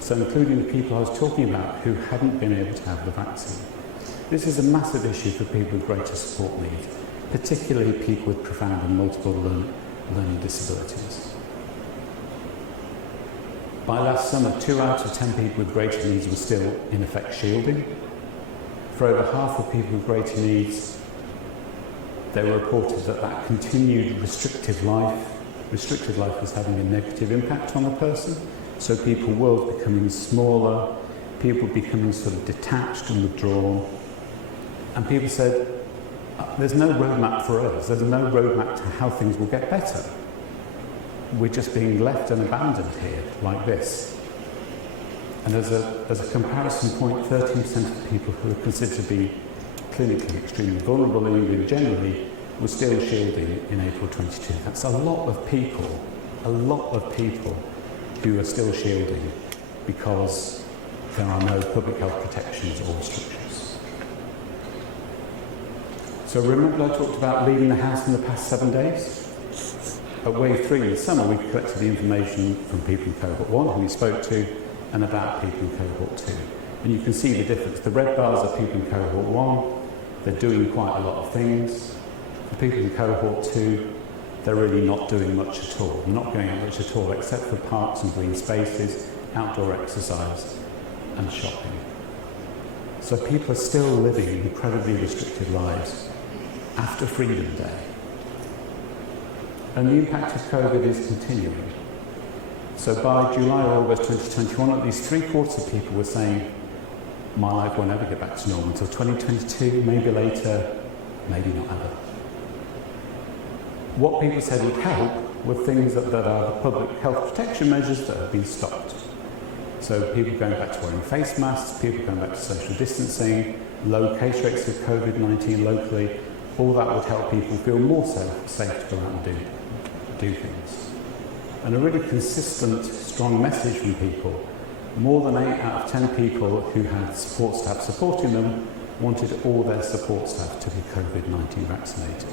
So including the people I was talking about who hadn't been able to have the vaccine. This is a massive issue for people with greater support needs, particularly people with profound and multiple learning disabilities. By last summer, 2 out of 10 people with greater needs were still, in effect, shielding. For over half of people with greater needs, they were reported that continued restrictive life was having a negative impact on the person. So people were becoming smaller, people becoming sort of detached and withdrawn. And people said, there's no roadmap for us, there's no roadmap to how things will get better. We're just being left and abandoned here, like this. And as a comparison point, 13% of people who are considered to be clinically extremely vulnerable in England generally were still shielding in April 22. That's a lot of people who are still shielding because there are no public health protections or restrictions. So remember I talked about leaving the house in the past 7 days? At Wave 3 in the summer, we collected the information from people in Cohort 1 who we spoke to, and about people in Cohort 2. And you can see the difference. The red bars are people in Cohort 1. They're doing quite a lot of things. For people in Cohort 2, they're really not doing much at all. They're not going out much at all, except for parks and green spaces, outdoor exercise, and shopping. So people are still living incredibly restricted lives after Freedom Day. And the impact of COVID is continuing. So by July or August 2021, at least 3/4 of people were saying, my life won't ever get back to normal until 2022, maybe later, maybe not ever. What people said would help were things that are the public health protection measures that have been stopped. So people going back to wearing face masks, people going back to social distancing, low case rates of COVID-19 locally, all that would help people feel more safe to go out and do things. And a really consistent, strong message from people. More than 8 out of 10 people who had support staff supporting them wanted all their support staff to be COVID-19 vaccinated.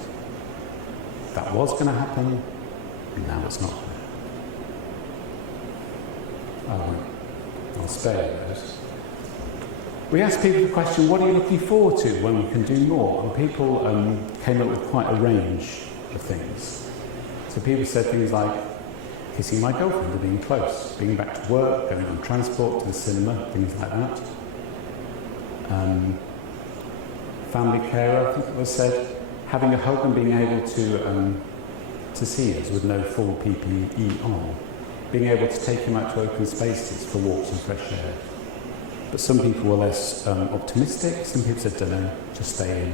That was going to happen, and now it's not. I'll spare you those. We asked people the question, what are you looking forward to when we can do more? And people came up with quite a range of things. So people said things like kissing my girlfriend or being close, being back to work, going on transport to the cinema, things like that. Family carer, I think it was said, having a hug and being able to see us with no full PPE on, being able to take him out to open spaces for walks and fresh air. But some people were less optimistic. Some people said, don't know, just stay in.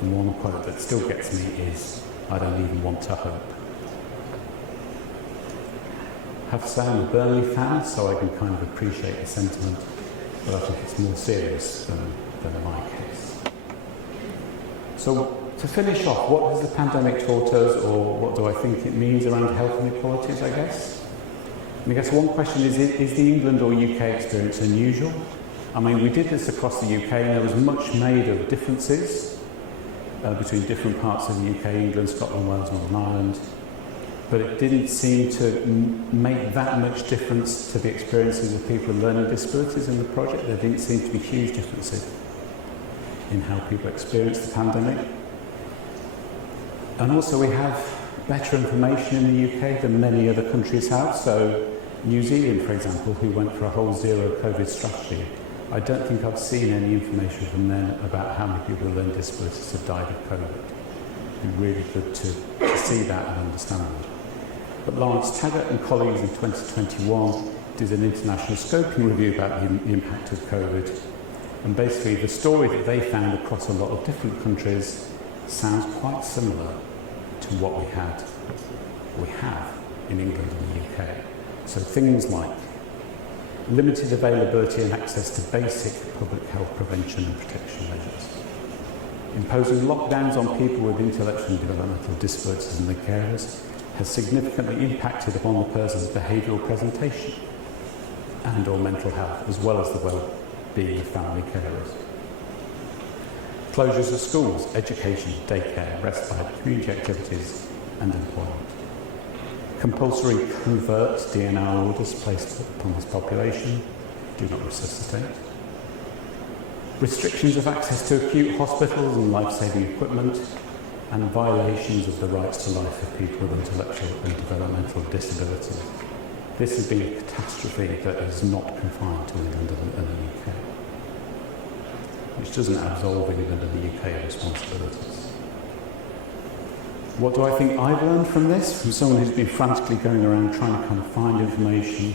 And one quote that still gets me is, I don't even want to hope. I have to say I'm a Burnley fan, so I can kind of appreciate the sentiment, but I think it's more serious than my case. So to finish off, what has the pandemic taught us, or what do I think it means around health inequalities, I guess? And I guess one question is the England or UK experience unusual? I mean, we did this across the UK, and there was much made of differences between different parts of the UK, England, Scotland, Wales, Northern Ireland. But it didn't seem to make that much difference to the experiences of people with learning disabilities in the project. There didn't seem to be huge differences in how people experienced the pandemic. And also we have better information in the UK than many other countries have. So New Zealand, for example, who went for a whole zero COVID strategy, I don't think I've seen any information from them about how many people with learning disabilities have died of COVID. It'd be really good to see that and understand that. But Lawrence Taggart and colleagues in 2021 did an international scoping review about the impact of COVID. And basically the story that they found across a lot of different countries sounds quite similar to what we have in England and the UK. So things like limited availability and access to basic public health prevention and protection measures. Imposing lockdowns on people with intellectual and developmental disabilities and their carers has significantly impacted upon the person's behavioural presentation and or mental health, as well as the well-being of family carers. Closures of schools, education, daycare, respite, community activities and employment. Compulsory covert DNR orders placed upon this population do not resuscitate. Restrictions of access to acute hospitals and life-saving equipment, and violations of the rights to life of people with intellectual and developmental disabilities. This has been a catastrophe that is not confined to England and the UK, which doesn't absolve England and the UK responsibilities. What do I think I've learned from this? From someone who's been frantically going around trying to kind of find information,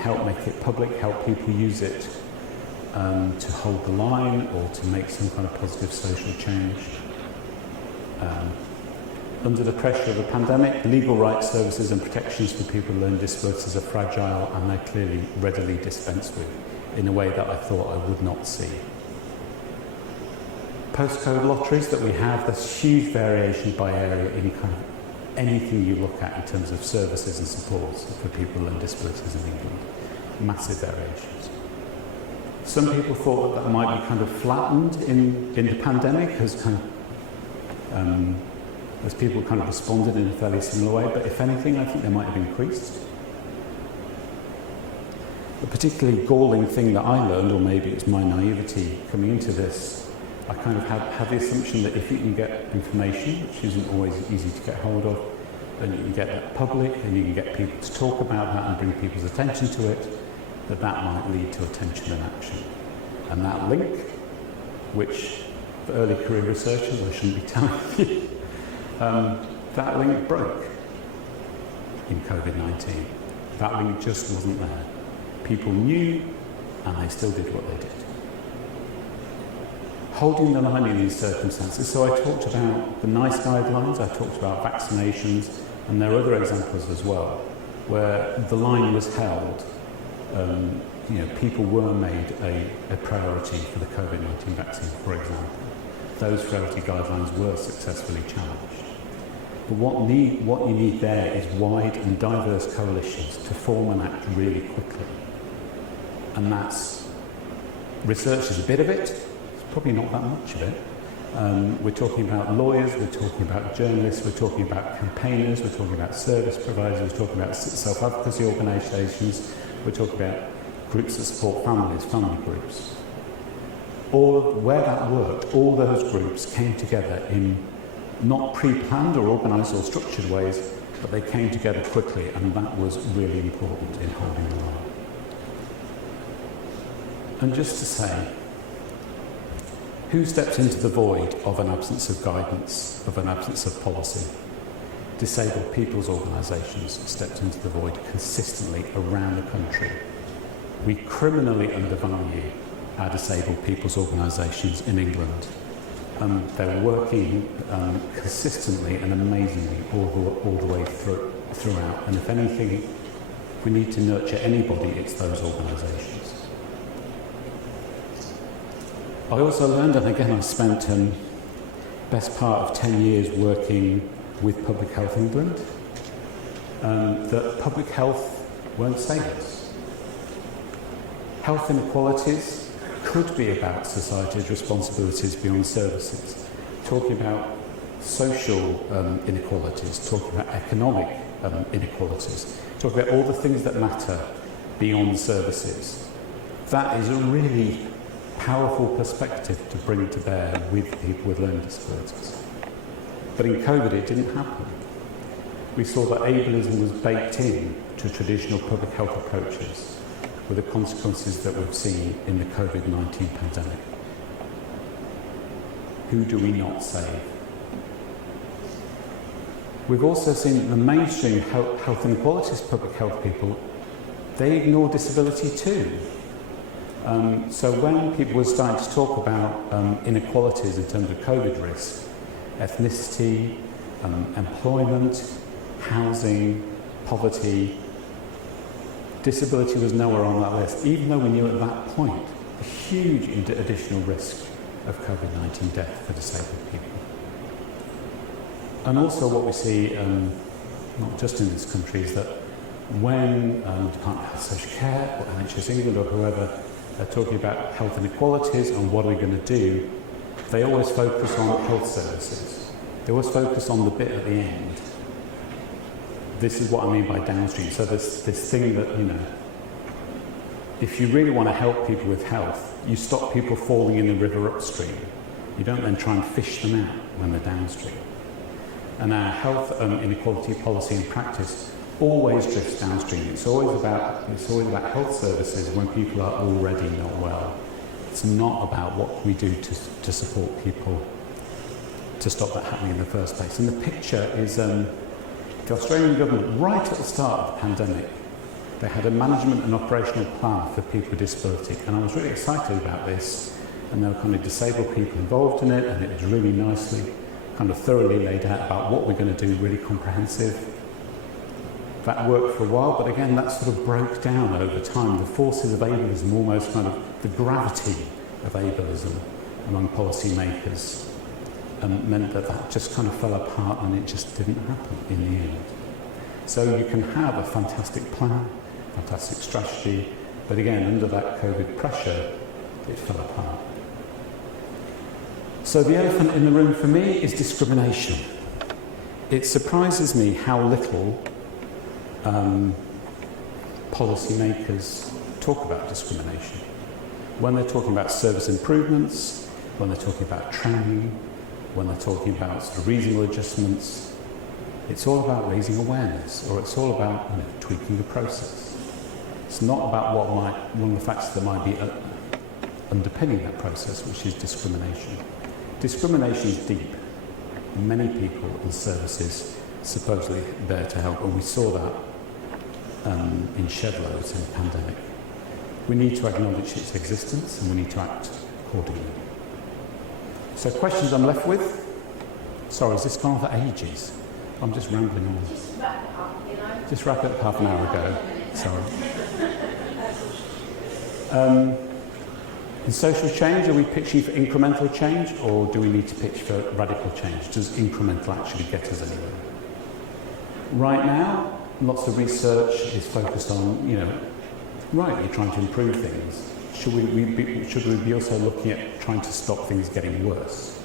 help make it public, help people use it to hold the line or to make some kind of positive social change. Under the pressure of the pandemic, legal rights services and protections for people with learning disabilities are fragile, and they're clearly readily dispensed with in a way that I thought I would not see. Postcode lotteries that we have, there's huge variation by area in kind of anything you look at in terms of services and supports for people with learning disabilities in England. Massive variations. Some people thought that might be kind of flattened in the pandemic as kind of as people kind of responded in a fairly similar way, but if anything, I think they might have increased. The particularly galling thing that I learned, or maybe it's my naivety coming into this, I kind of had the assumption that if you can get information, which isn't always easy to get hold of, and you can get that public, and you can get people to talk about that and bring people's attention to it, that might lead to attention and action. And that link, which for early career researchers, I shouldn't be telling you, that link broke in COVID-19. That link just wasn't there. People knew, and they still did what they did. Holding the line in these circumstances, so I talked about the NICE guidelines, I talked about vaccinations, and there are other examples as well, where the line was held. People were made a priority for the COVID-19 vaccine, for example. Those priority guidelines were successfully challenged. But what you need there is wide and diverse coalitions to form and act really quickly. And that's, research is a bit of it, it's probably not that much of it. We're talking about lawyers, we're talking about journalists, we're talking about campaigners, we're talking about service providers, we're talking about self-advocacy organisations, we're talking about groups that support families, family groups. Where that worked, all those groups came together in not pre-planned or organised or structured ways, but they came together quickly, and that was really important in holding the line. And just to say, who steps into the void of an absence of guidance, of an absence of policy? Disabled people's organisations stepped into the void consistently around the country. We criminally undervalue our disabled people's organisations in England. They're working consistently and amazingly all the way throughout. And if anything, if we need to nurture anybody, it's those organisations. I also learned, and again I spent best part of 10 years working with Public Health England, that public health won't save us. Health inequalities could be about society's responsibilities beyond services, talking about social inequalities, talking about economic inequalities, talking about all the things that matter beyond services. That is a really powerful perspective to bring to bear with people with learning disabilities. But in COVID it didn't happen. We saw that ableism was baked in to traditional public health approaches, with the consequences that we've seen in the COVID-19 pandemic. Who do we not save? We've also seen that the mainstream health inequalities public health people, they ignore disability too. So when people were starting to talk about inequalities in terms of COVID risk, ethnicity, employment, housing, poverty, disability was nowhere on that list, even though we knew at that point a huge additional risk of COVID-19 death for disabled people. And also what we see, not just in this country, is that when the Department of Social Care or NHS England or whoever are talking about health inequalities and what are we going to do, they always focus on health services. They always focus on the bit at the end. This is what I mean by downstream. So there's this thing that, if you really want to help people with health, you stop people falling in the river upstream. You don't then try and fish them out when they're downstream. And our health inequality policy and practice always drifts downstream. It's always about health services when people are already not well. It's not about what we do to support people to stop that happening in the first place. And the picture is the Australian government, right at the start of the pandemic, they had a management and operational plan for people with disability, and I was really excited about this, and there were kind of disabled people involved in it, and it was really nicely, kind of thoroughly laid out about what we're going to do, really comprehensive. That worked for a while, but again, that sort of broke down over time. The forces of ableism, almost kind of the gravity of ableism among policymakers, meant that just kind of fell apart, and it just didn't happen in the end. So you can have a fantastic plan, fantastic strategy, but again, under that COVID pressure, it fell apart. So the elephant in the room for me is discrimination. It surprises me how little policymakers talk about discrimination. When they're talking about service improvements, when they're talking about training, when they're talking about sort of reasonable adjustments, it's all about raising awareness, or it's all about tweaking the process. It's not about one of the factors that might be underpinning that process, which is discrimination. Discrimination is deep. Many people and services supposedly there to help, and we saw that in shed loads in the pandemic. We need to acknowledge its existence and we need to act accordingly. So questions I'm left with? Sorry, has this gone on for ages? I'm just rambling on. Just wrap it up, you know. Just wrap it up half an hour ago. Sorry. In social change, are we pitching for incremental change, or do we need to pitch for radical change? Does incremental actually get us anywhere? Right now, lots of research is focused on, you're trying to improve things. Should we be also looking at trying to stop things getting worse?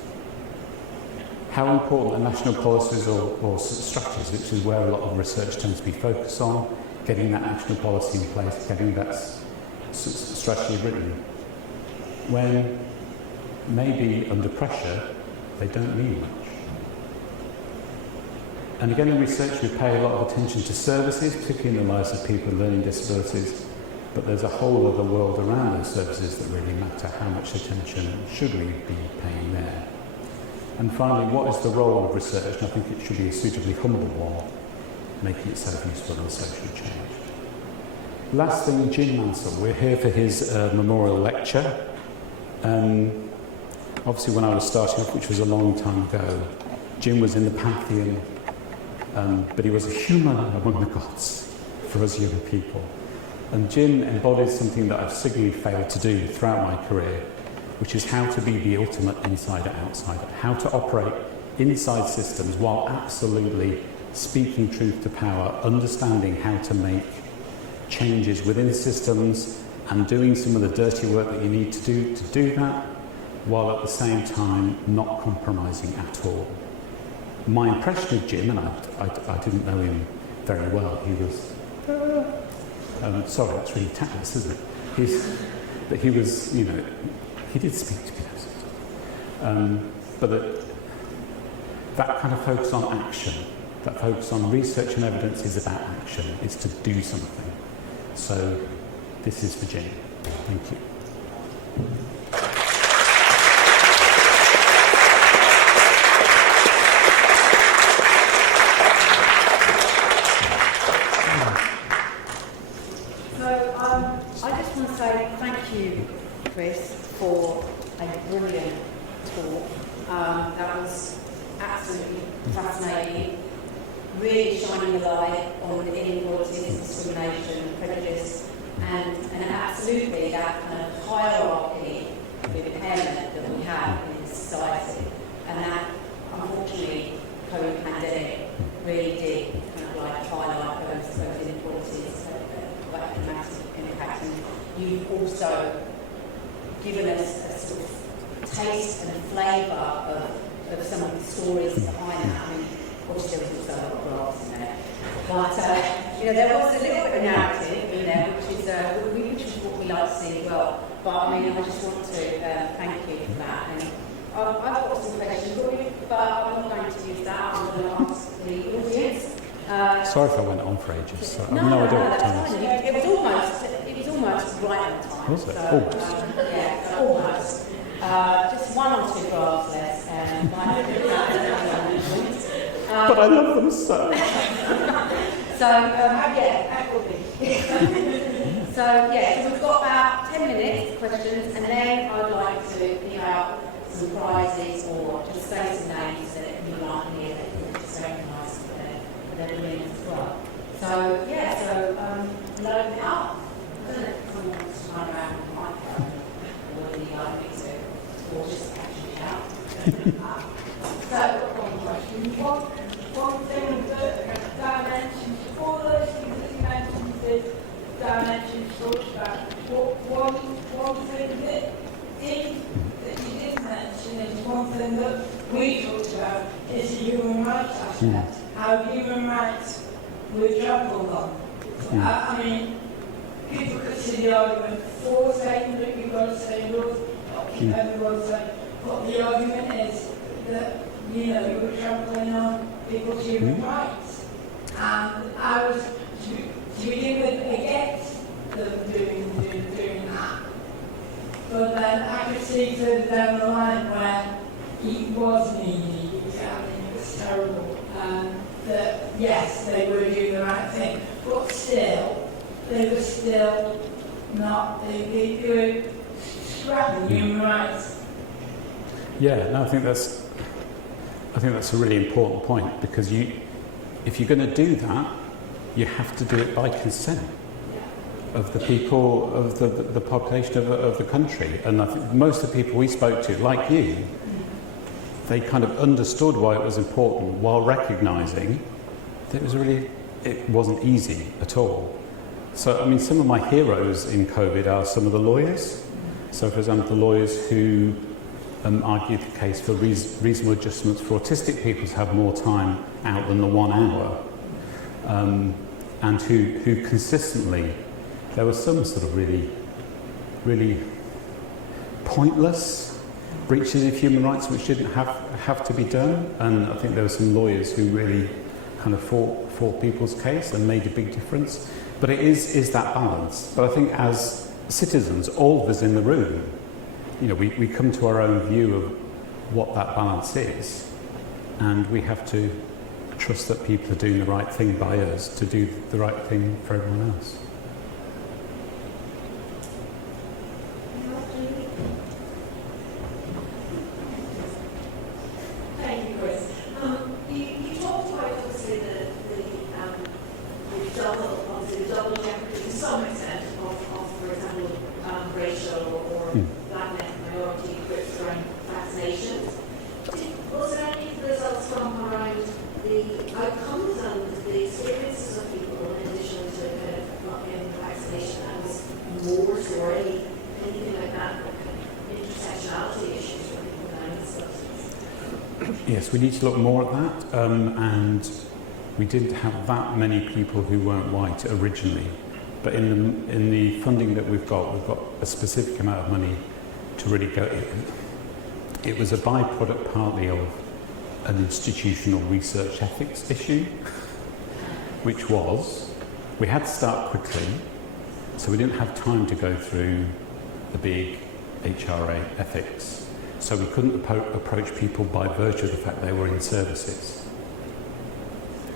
How important are national policies or strategies, which is where a lot of research tends to be focused on, getting that national policy in place, getting that strategy written, when maybe under pressure they don't mean much. And again, in research we pay a lot of attention to services, particularly in the lives of people with learning disabilities, but there's a whole other world around those services that really matter. How much attention should we be paying there? And finally, what is the role of research? And I think it should be a suitably humble one, making itself useful in social change. Last thing, Jim Mansell. We're here for his memorial lecture. Obviously, when I was starting off, which was a long time ago, Jim was in the pantheon, but he was a human among the gods for us young people. And Jim embodies something that I've signally failed to do throughout my career, which is how to be the ultimate insider-outsider, how to operate inside systems while absolutely speaking truth to power, understanding how to make changes within systems and doing some of the dirty work that you need to do that, while at the same time not compromising at all. My impression of Jim, and I didn't know him very well, he was... sorry, that's really tactless, isn't it? But he was, he did speak to me. But that kind of focus on action, that focus on research and evidence is about action. It's to do something. So this is for Jim. Thank you. Chris, for a brilliant talk. That was absolutely fascinating, really shining a light on the inequalities, discrimination, prejudice, and absolutely that kind of hierarchy of impairment that we have in society. And that, unfortunately, COVID pandemic really did kind of like highlight those inequalities that can massive impact. And you've also given us a sort of taste and a flavour of some of the stories behind that. I mean, obviously there was also a lot of graphs in there. But, there was a little bit of narrative in there, which is what we like to see as well. But, I just want to thank you for that. And I've got some questions for you, but I'm not going to use that. I'm going to ask the audience. Sorry if I went on for ages. So no, I have no idea what that's time fine. It was almost right on time. Was it? So, Almost. Yeah, almost. Just one or two graphs less. But I love them so. So we've got about 10 minutes questions, and then I'd like to give out some prizes or just say some names that you like here that you just recognise for their winners as well. So load it up. Someone wants to run around with the microphone, or the mixer, or just actually shout. So, One question. One thing that Dan mentioned, all those things that he mentioned is Dan mentioned talked about. One thing that you did mention is one thing that we talked about is the human rights aspect. How human rights were trampled on. I mean, people could see the argument for saying that you've got to say yours, everyone's saying, but the argument is that, you know, you were trampling on people's human rights. And I was to begin with against them doing that. But then I could see further down the line where he was needy, it was terrible. That yes, they were doing the right thing, but still, they were still not, they were scrapping human rights. Yeah, no, I think that's a really important point, because if you're going to do that, you have to do it by consent of the people, of the population of the country. And I think most of the people we spoke to, like you, they kind of understood why it was important while recognising that it wasn't easy at all. So, I mean, some of my heroes in COVID are some of the lawyers. So, for example, the lawyers who argued the case for reasonable adjustments for autistic people to have more time out than the 1 hour, and who consistently, there were some sort of really pointless breaches of human rights which didn't have to be done, and I think there were some lawyers who really kind of fought people's case and made a big difference. But it is that balance. But I think as citizens, all of us in the room, you know, we come to our own view of what that balance is, and we have to trust that people are doing the right thing by us to do the right thing for everyone else. Thank you, Chris. You talked about obviously the double jeopardy to some extent of for example, racial or black minority groups around vaccinations. Was there any results from around the outcomes and the experiences of people in addition to not getting the vaccination, and was more or anything like that, intersectionality issues for people with disabilities? Yes, we need to look more at that, and we didn't have that many people who weren't white originally, but in the funding that we've got a specific amount of money to really go. It was a byproduct partly of an institutional research ethics issue, which was we had to start quickly, so we didn't have time to go through the big HRA ethics. So we couldn't approach people by virtue of the fact they were in services.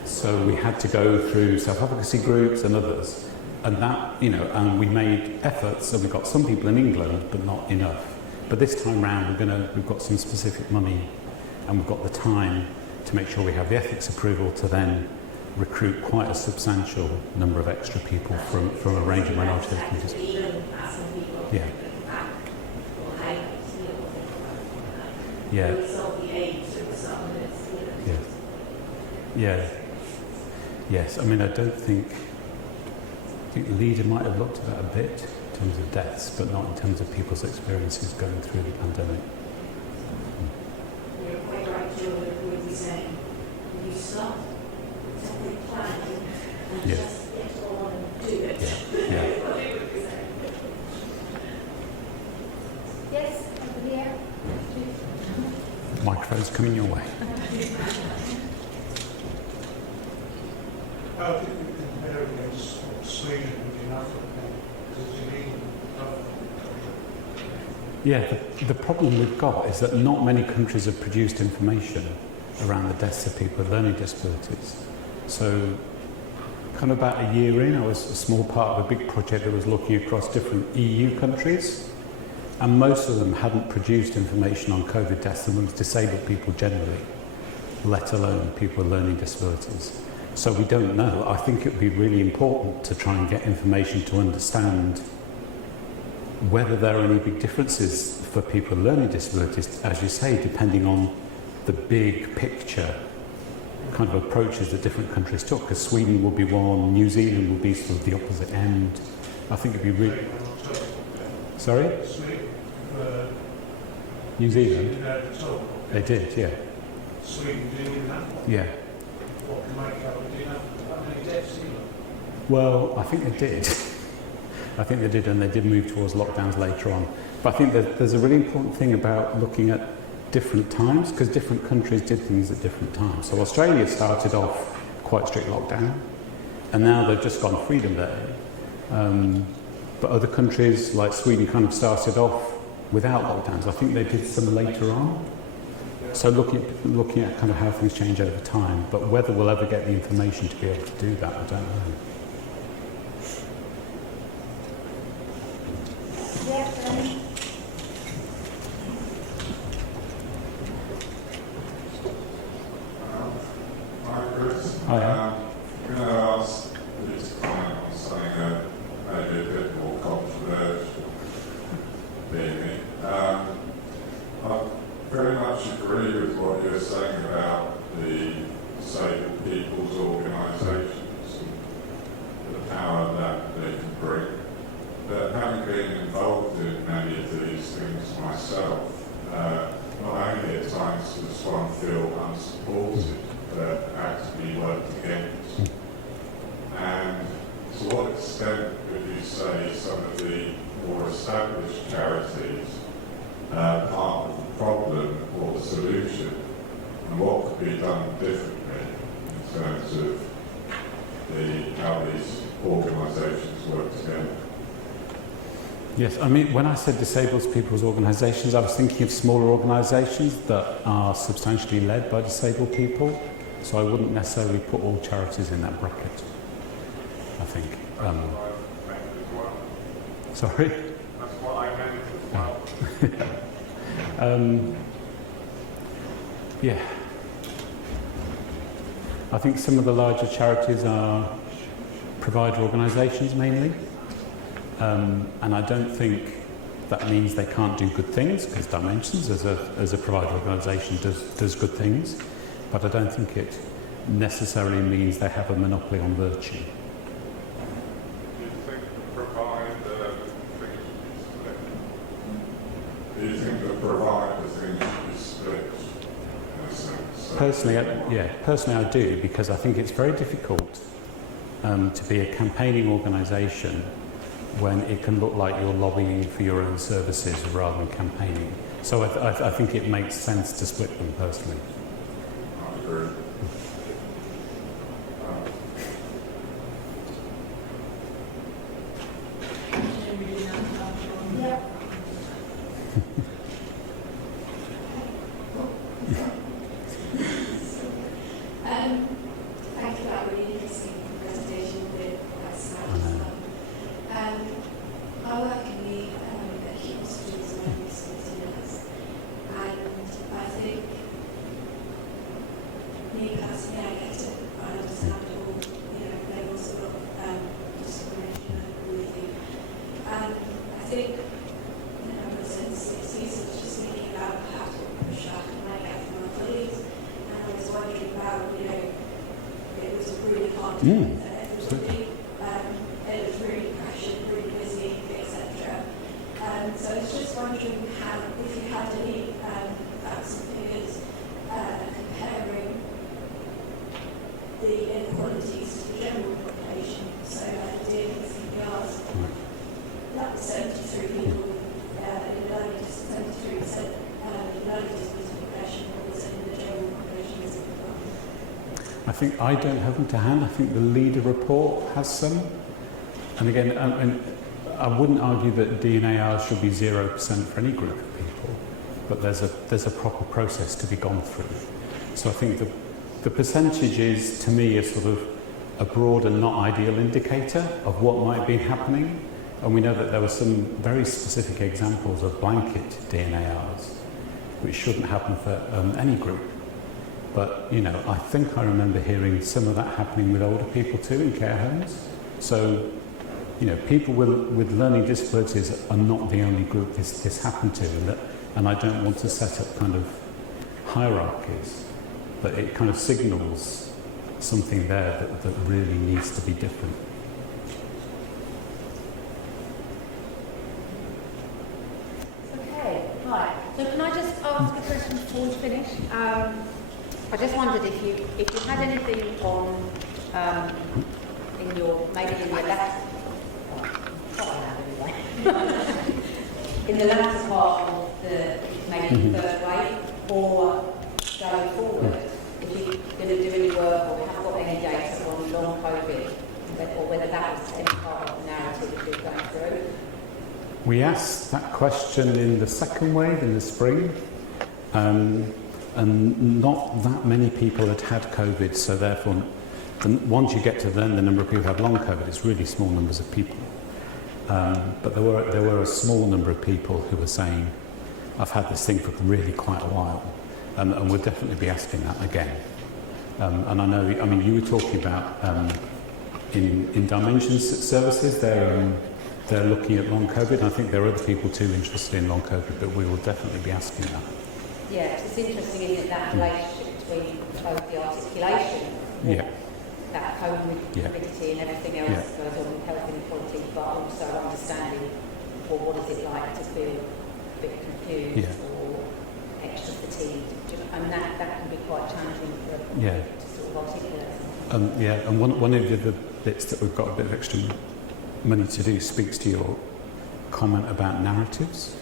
So we had to go through self-advocacy groups and others, and that, you know, and we made efforts, and we got some people in England, but not enough. But this time round, we've got some specific money, and we've got the time to make sure we have the ethics approval to then recruit quite a substantial number of extra people from a range of minority communities. Yeah. Yeah. Yeah. Yes. I mean, I think the leader might have looked at that a bit in terms of deaths, but not in terms of people's experiences going through the pandemic. You're quite right, Joe, that would be saying, you stop, something planning, and just get on and do it. Yeah. What you would be saying. Yes, over here. Microphone's coming your way. How do you compare against Sweden in Africa? Yeah, the problem we've got is that not many countries have produced information around the deaths of people with learning disabilities. So, kind of about a year in, I was a small part of a big project that was looking across different EU countries, and most of them hadn't produced information on COVID deaths amongst disabled people generally, let alone people with learning disabilities. So we don't know. I think it would be really important to try and get information to understand whether there are any big differences for people with learning disabilities, as you say, depending on the big picture kind of approaches that different countries took, because Sweden will be one, New Zealand will be sort of the opposite end. I think it'd be really... Sorry? New Zealand? Did that at all? They did, yeah. Sweden did that? Yeah. What can make up? Did that? How many deaths either? Well, I think they did. I think they did, and they did move towards lockdowns later on. But I think that there's a really important thing about looking at different times, because different countries did things at different times. So Australia started off quite strict lockdown, and now they've just gone freedom day. But other countries, like Sweden, kind of started off without lockdowns. I think they did some later on. So looking at kind of how things change over time, but whether we'll ever get the information to be able to do that, I don't know. Yeah, Hi, Chris. Oh, yeah. I'm going to ask you to comment on something that may be a bit more controversial, being me. I very much agree with what you're saying about the disabled people's organisations and the power that they can bring. But having been involved in many of these things myself, not only at times does one feel unsupported, but actively worked against. And to what extent would you say some of the more established charities are part of the problem or the solution, and what could be done differently in terms of how these organisations work together? Yes, I mean, when I said disabled people's organisations, I was thinking of smaller organisations that are substantially led by disabled people. So I wouldn't necessarily put all charities in that bracket, I think. Sorry? That's what I meant as well. Yeah. I think some of the larger charities are provider organisations mainly. And I don't think that means they can't do good things, because Dimensions as a provider organisation does good things, but I don't think it necessarily means they have a monopoly on virtue. Do you think the provider thing should be split? Do you think the provider thing should be split in a sense? Personally I do, because I think it's very difficult to be a campaigning organisation when it can look like you're lobbying for your own services rather than campaigning. So I think it makes sense to split them personally. I agree. Yeah. Thank you for that really interesting presentation with I work in the acute hospitals and disabilities, and I think me personally, I get it. I understand all, levels of discrimination and everything. And I think, I was in the 60s, I was just thinking about how to push that and make out for my colleagues, and I was wondering about, it was really hard to get there. It was really pressured, really busy, etc. So I was just wondering if you had any some figures comparing the inequalities to the general population. So dealing with CPRs, that was 73 people in the learning, 73% in learning disability population, what was in the general population as well. I think I don't have them to hand. I think the leader report has some. And again, I wouldn't argue that DNAR should be 0% for any group of people, but there's a proper process to be gone through. So I think the percentage is, to me, a sort of a broad and not ideal indicator of what might be happening. And we know that there were some very specific examples of blanket DNARs, which shouldn't happen for any group. But, I think I remember hearing some of that happening with older people too in care homes. So, people with learning disabilities are not the only group this happened to, and I don't want to set up kind of hierarchies, but it kind of signals something there that really needs to be different. Okay, right. So can I just ask a question before we finish? I just wondered if you had anything on in your latter in the latter part of the first wave, or going forward, if you're going to do any work or have got any data on long COVID, or whether that was any part of the narrative that you're going through. We asked that question in the second wave in the spring, and not that many people had had COVID, so therefore, once you get to then the number of people who have long COVID, it's really small numbers of people. But there were a small number of people who were saying, I've had this thing for really quite a while, and we'll definitely be asking that again. And I know, I mean, you were talking about in Dimensions services, they're looking at long COVID, and I think there are other people too interested in long COVID, but we will definitely be asking that. Yeah, it's interesting, isn't it, that relationship between both the articulation, that comorbidity and everything else goes on with health inequality, but also understanding, well, what is it like to feel a bit confused or extra fatigued, and that can be quite challenging for to sort of articulate. And one of the bits that we've got a bit of extra money to do speaks to your comment about narratives,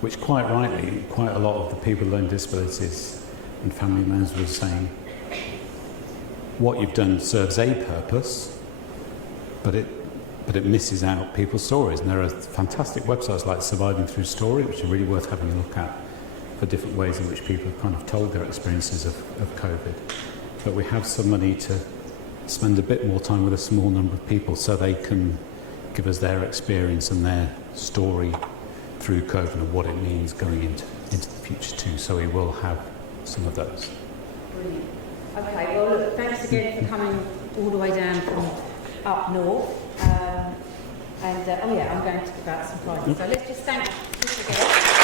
which quite rightly, quite a lot of the people with learning disabilities and family members were saying, what you've done serves a purpose, but it misses out people's stories. And there are fantastic websites like Surviving Through Story, which are really worth having a look at for different ways in which people have kind of told their experiences of COVID. But we have some money to spend a bit more time with a small number of people so they can give us their experience and their story through COVID and what it means going into the future too. So we will have some of those. Brilliant. Okay, well look, thanks again for coming all the way down from up north. I'm going to give out some prizes. So let's just thank you again.